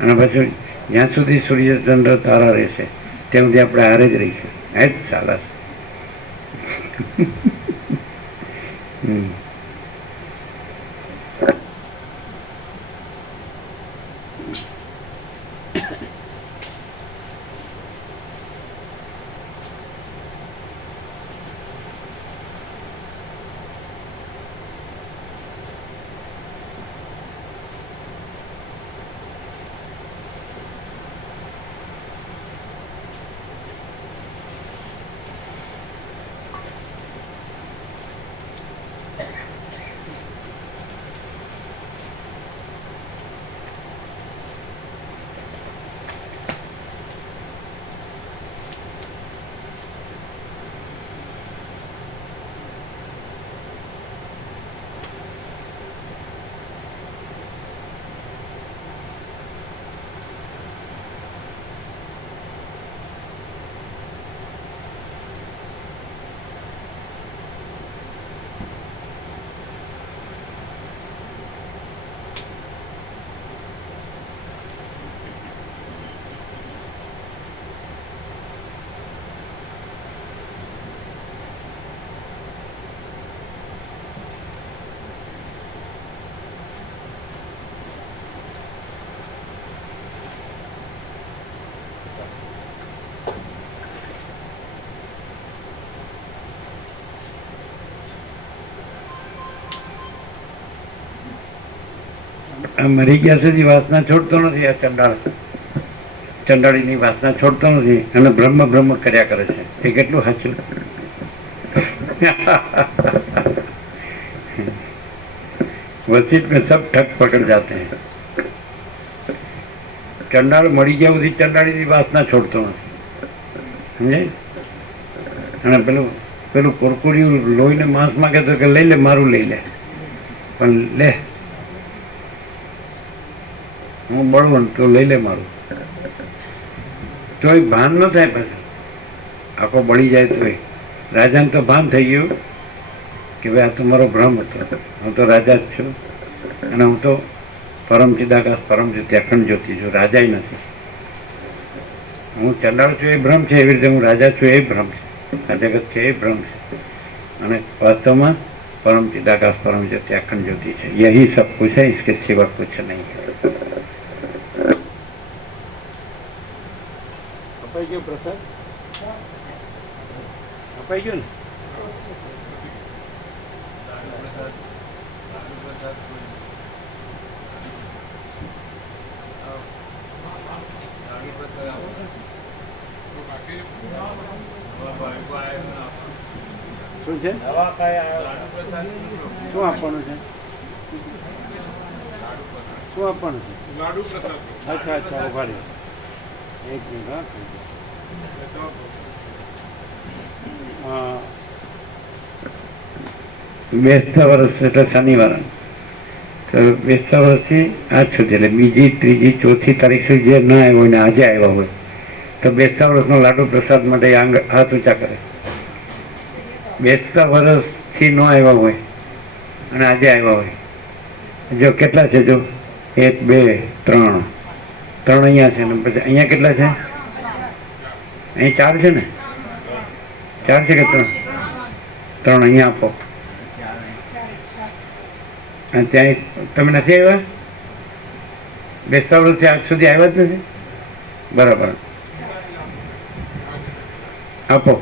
અને પછી જ્યાં સુધી સૂર્યચંદ્ર તારા રહેશે ત્યાં સુધી આપણે હારે જ રહીશું. એ જ સાલસ. મરી ગયા સુધી વાસના છોડતો નથી. આ ચંડાળીની વાસના છોડતો નથી અને બ્રહ્મ કર્યા કરે છે. એ કેટલું સાચું. वसीत में सब ठग पकड़ जाते हैं. ચંડાળ મળી ગયા સુધી ચંડાળીની વાસના છોડતો નથી. સમજે? અને પેલું કુરકુરિયું લોહીને માંસ માગે તો કે લઈ લે, મારું લઈ લે. પણ લે, હું બળવું તો લઈ લે મારું. તોય ભાન ન થાય. પછી આખો બળી જાય તોય રાજાને તો ભાન થઈ ગયું કે ભાઈ આ તો મારો ભ્રમ હતો. હું તો રાજા જ છું અને હું તો પરમ ચિદાકાશ પરમ જ્યોતિ અખંડ જ્યોતિ છું. રાજા નથી. હું ચંડાળ છું એ ભ્રમ છે, એવી રીતે હું રાજા છું એ ભ્રમ છે. આ જગત છે એ ભ્રમ છે. અને વાસ્તવમાં परम चिदाकाश परम ज्योति अखंड ज्योति है. यही सब कुछ है, इसके सिवा कुछ नहीं है. અપાઈ ગયો પ્રસાદ? અપાઈ ગયો ને? શું છે? શું આપવાનું છે? શું આપવાનું છે? લાડુ પ્રસાદ. અચ્છા અચ્છા, ઉભા રહ્યો એક મિનિટ. હા, બેસતા વર્ષ એટલે શનિવાર. તો બેસતા વર્ષથી આજ સુધી એટલે બીજી ત્રીજી ચોથી તારીખ સુધી જે ન આવ્યો હોય ને આજે આવ્યા હોય તો બેસતા વર્ષનો લાડુ પ્રસાદ માટે હાથ ઊંચા કરે. બેસતા વર્ષથી ન આવ્યા હોય અને આજે આવ્યા હોય, જો કેટલા છે? જો 1 2 3 અહીંયા છે ને પછી અહીંયા કેટલા છે? અહીં 4 છે ને? 4 છે કે 3 અહીંયા આપો. અને ત્યાં તમે નથી આવ્યા? બેસતા વર્ષથી આજ સુધી આવ્યા જ નથી? બરાબર, આપો.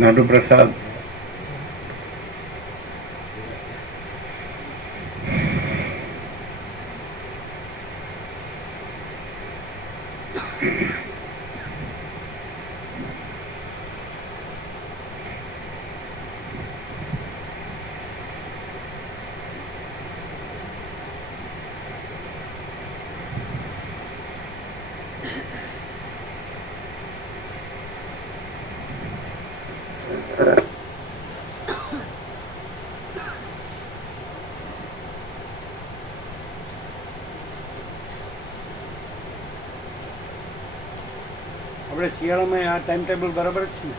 લાડુ પ્રસાદ. આપણે શિયાળામાં આ ટાઈમ ટેબલ બરાબર જ છે ને?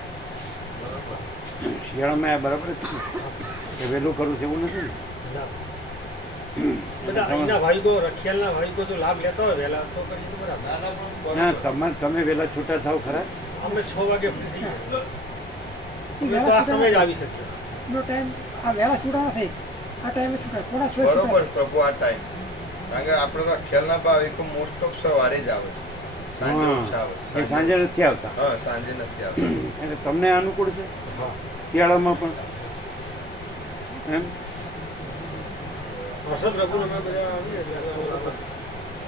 શિયાળામાં આ બરાબર જ છે કે વહેલું કરવું છે એવું નથી ને? બધા અહીંના ભાઈઓ રખિયાલના ભાઈઓ જો લાભ લેતા હોય વહેલા તો કરી તો બરાબર. ના તમે વહેલા છૂટા થાવ ખરા? અમે 6 વાગે ફ્રી થઈ ગયા. અમે તો આ સમય જ આવી શકીએ. નો ટાઈમ આ વહેલા છૂટા થઈ આ ટાઈમે છૂટા થોડા છ બરોબર પ્રભુ આ ટાઈમ કારણ કે આપણે ખ્યાલના ભાવ એક મોસ્ટ ઓફ સવારે જ આવે સાંજે ઓછા આવે એ સાંજે નથી આવતા. હા સાંજે નથી આવતા એટલે તમને અનુકૂળ છે હા શિયાળામાં પણ એમ વરસાદ રઘુ અમે બધા આવીએ એટલે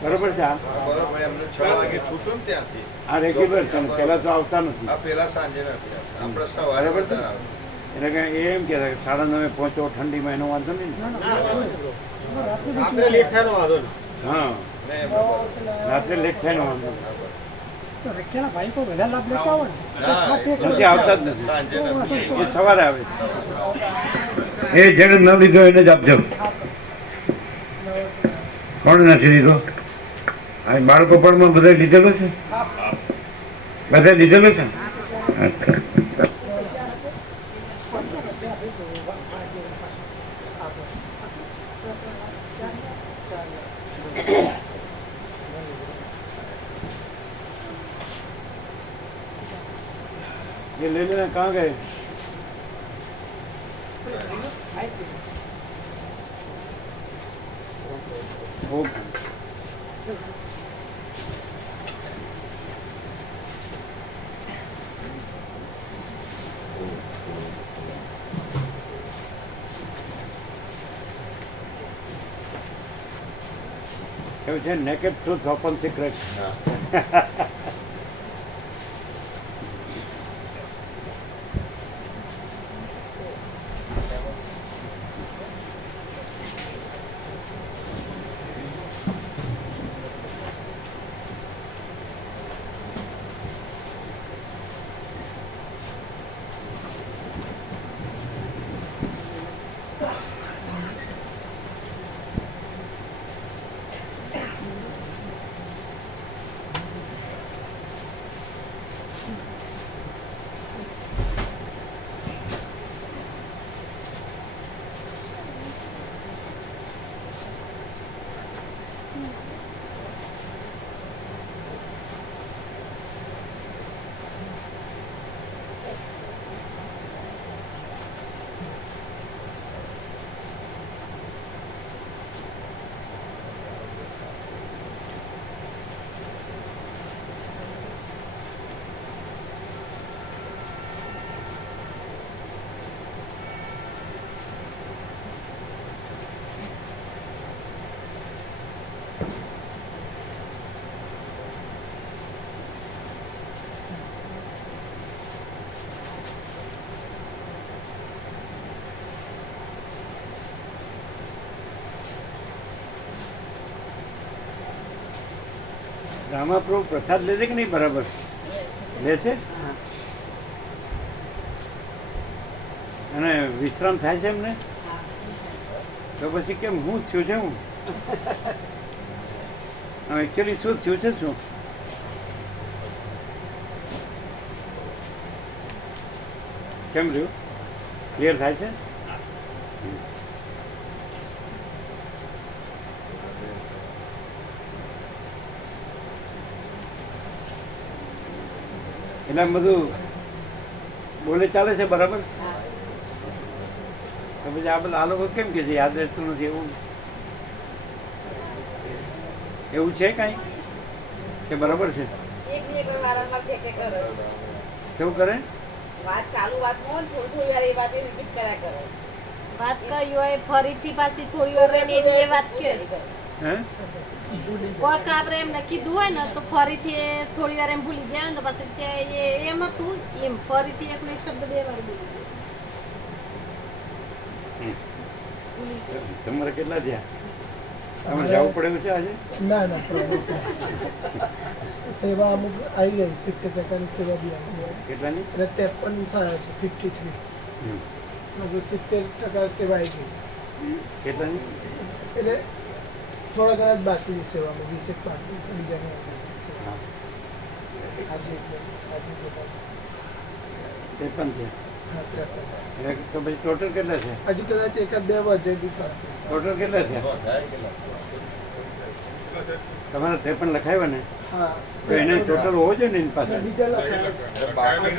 બરોબર છે આ હા, બરોબર એમને 6 વાગે છૂટું ને ત્યાંથી આ રેગ્યુલર છે ને પહેલાં તો આવતા નથી. આ પેલા સાંજે નથી આવતા આપણે સવારે વધારે આવે એટલે કે એ એમ કહેતા કે 9:30 પહોંચો ઠંડીમાં એનો વાંધો નહીં ને? રાત્રે લેટ થાય વાંધો નહીં. હા ને બરોબર. રાત્રે લેટ થાય ને વાંધો નહીં. તો રખિયાના ભાઈ કોઈ બધા લાભ લેતા હોય ના, નથી આવતા જ નથી. સાંજે નથી એ સવારે આવે છે. એ જેને ન લીધો એને જ આપજો. કોણ નથી લીધો? આ બાળકો પણ બધા લીધેલું છે? બધા લીધેલું છે? અચ્છા. ये ले लेना कहाँ गए? ओके. એવું છે નેકેડ ટ્રુથ ઓપન સિક્રેટ. રામાપ્રભુ પ્રસાદ લે છે કે નહીં? બરાબર લે છે અને વિશ્રામ થાય છે એમને? તો પછી કેમ હું થયું છે? હું એકચ્યુઅલી શું થયું છે? શું કેમ રહ્યું? ક્લિયર થાય છે? એટલે આમ બધું બોલે ચાલે છે બરાબર? તો પછી આ બધા આ લોકો કેમ કે છે યાદ રહેતું નથી? એવું છે કાંઈ કે બરાબર છે? કેવું કરે? વાત ચાલુ વાત હોય થોડી વાર એ વાત રિપીટ કર્યા કરે. વાત કઈ હોય ફરીથી પાછી થોડી વાર રહીને એ વાત કે હે કોઈક આપણે એમને કીધું હોય ને તો ફરીથી થોડી વાર એમ ભૂલી ગયા ને તો પછી કે એમ હતું એમ ફરીથી એકનો એક શબ્દ 2 વાર બોલી તમારે કેટલા થયા? તમારે જવું પડે એવું છે આજે? ના ના સેવા અમુક આવી ગઈ 70% સેવા બી આવી ગઈ કેટલાની? અને 53 થયા છે 53 લગભગ 70% સેવા આવી ગઈ કેટલાની? એટલે થોડા ઘણા જ બાકી છે સેવામાં 20 બાકી છે બીજાને હા આજે બધા 53 છે. હા 53. તો પછી ટોટલ કેટલા છે? હજુ કદાચ એકાદ બે વધે બી ખરા. ટોટલ કેટલા છે? તમારે 53 લખાવ્યા ને? હા તો એને ટોટલ હોવો જોઈએ ને એની પાસે. બીજા લખાય. એટલે બાકી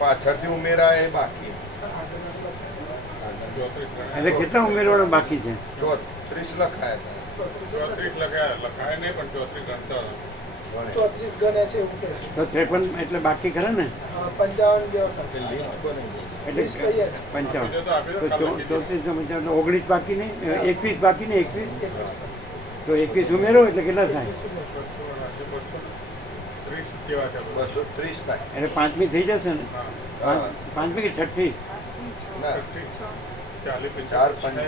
પાછળથી ઉમેરા એ બાકી એટલે કેટલા ઉમેરવાના બાકી છે? 34 લખાયા હતા. 34 ગણ્યા છે એવું કહે છે. તો 53 એટલે બાકી ખરા ને? હા 55 જેવા ખરા. તે લિસ્ટ બની ગઈ. એટલે વીસ તૈયાર. 55. તો 34 19 બાકી નહીં, 21 બાકી નહીં, 21. તો 21 ઉમેરો એટલે કેટલા થાય? 230 થાય. એટલે 5મી થઈ જશે ને? હા. 5મી કે 6ઠ્ઠી? ના 4 5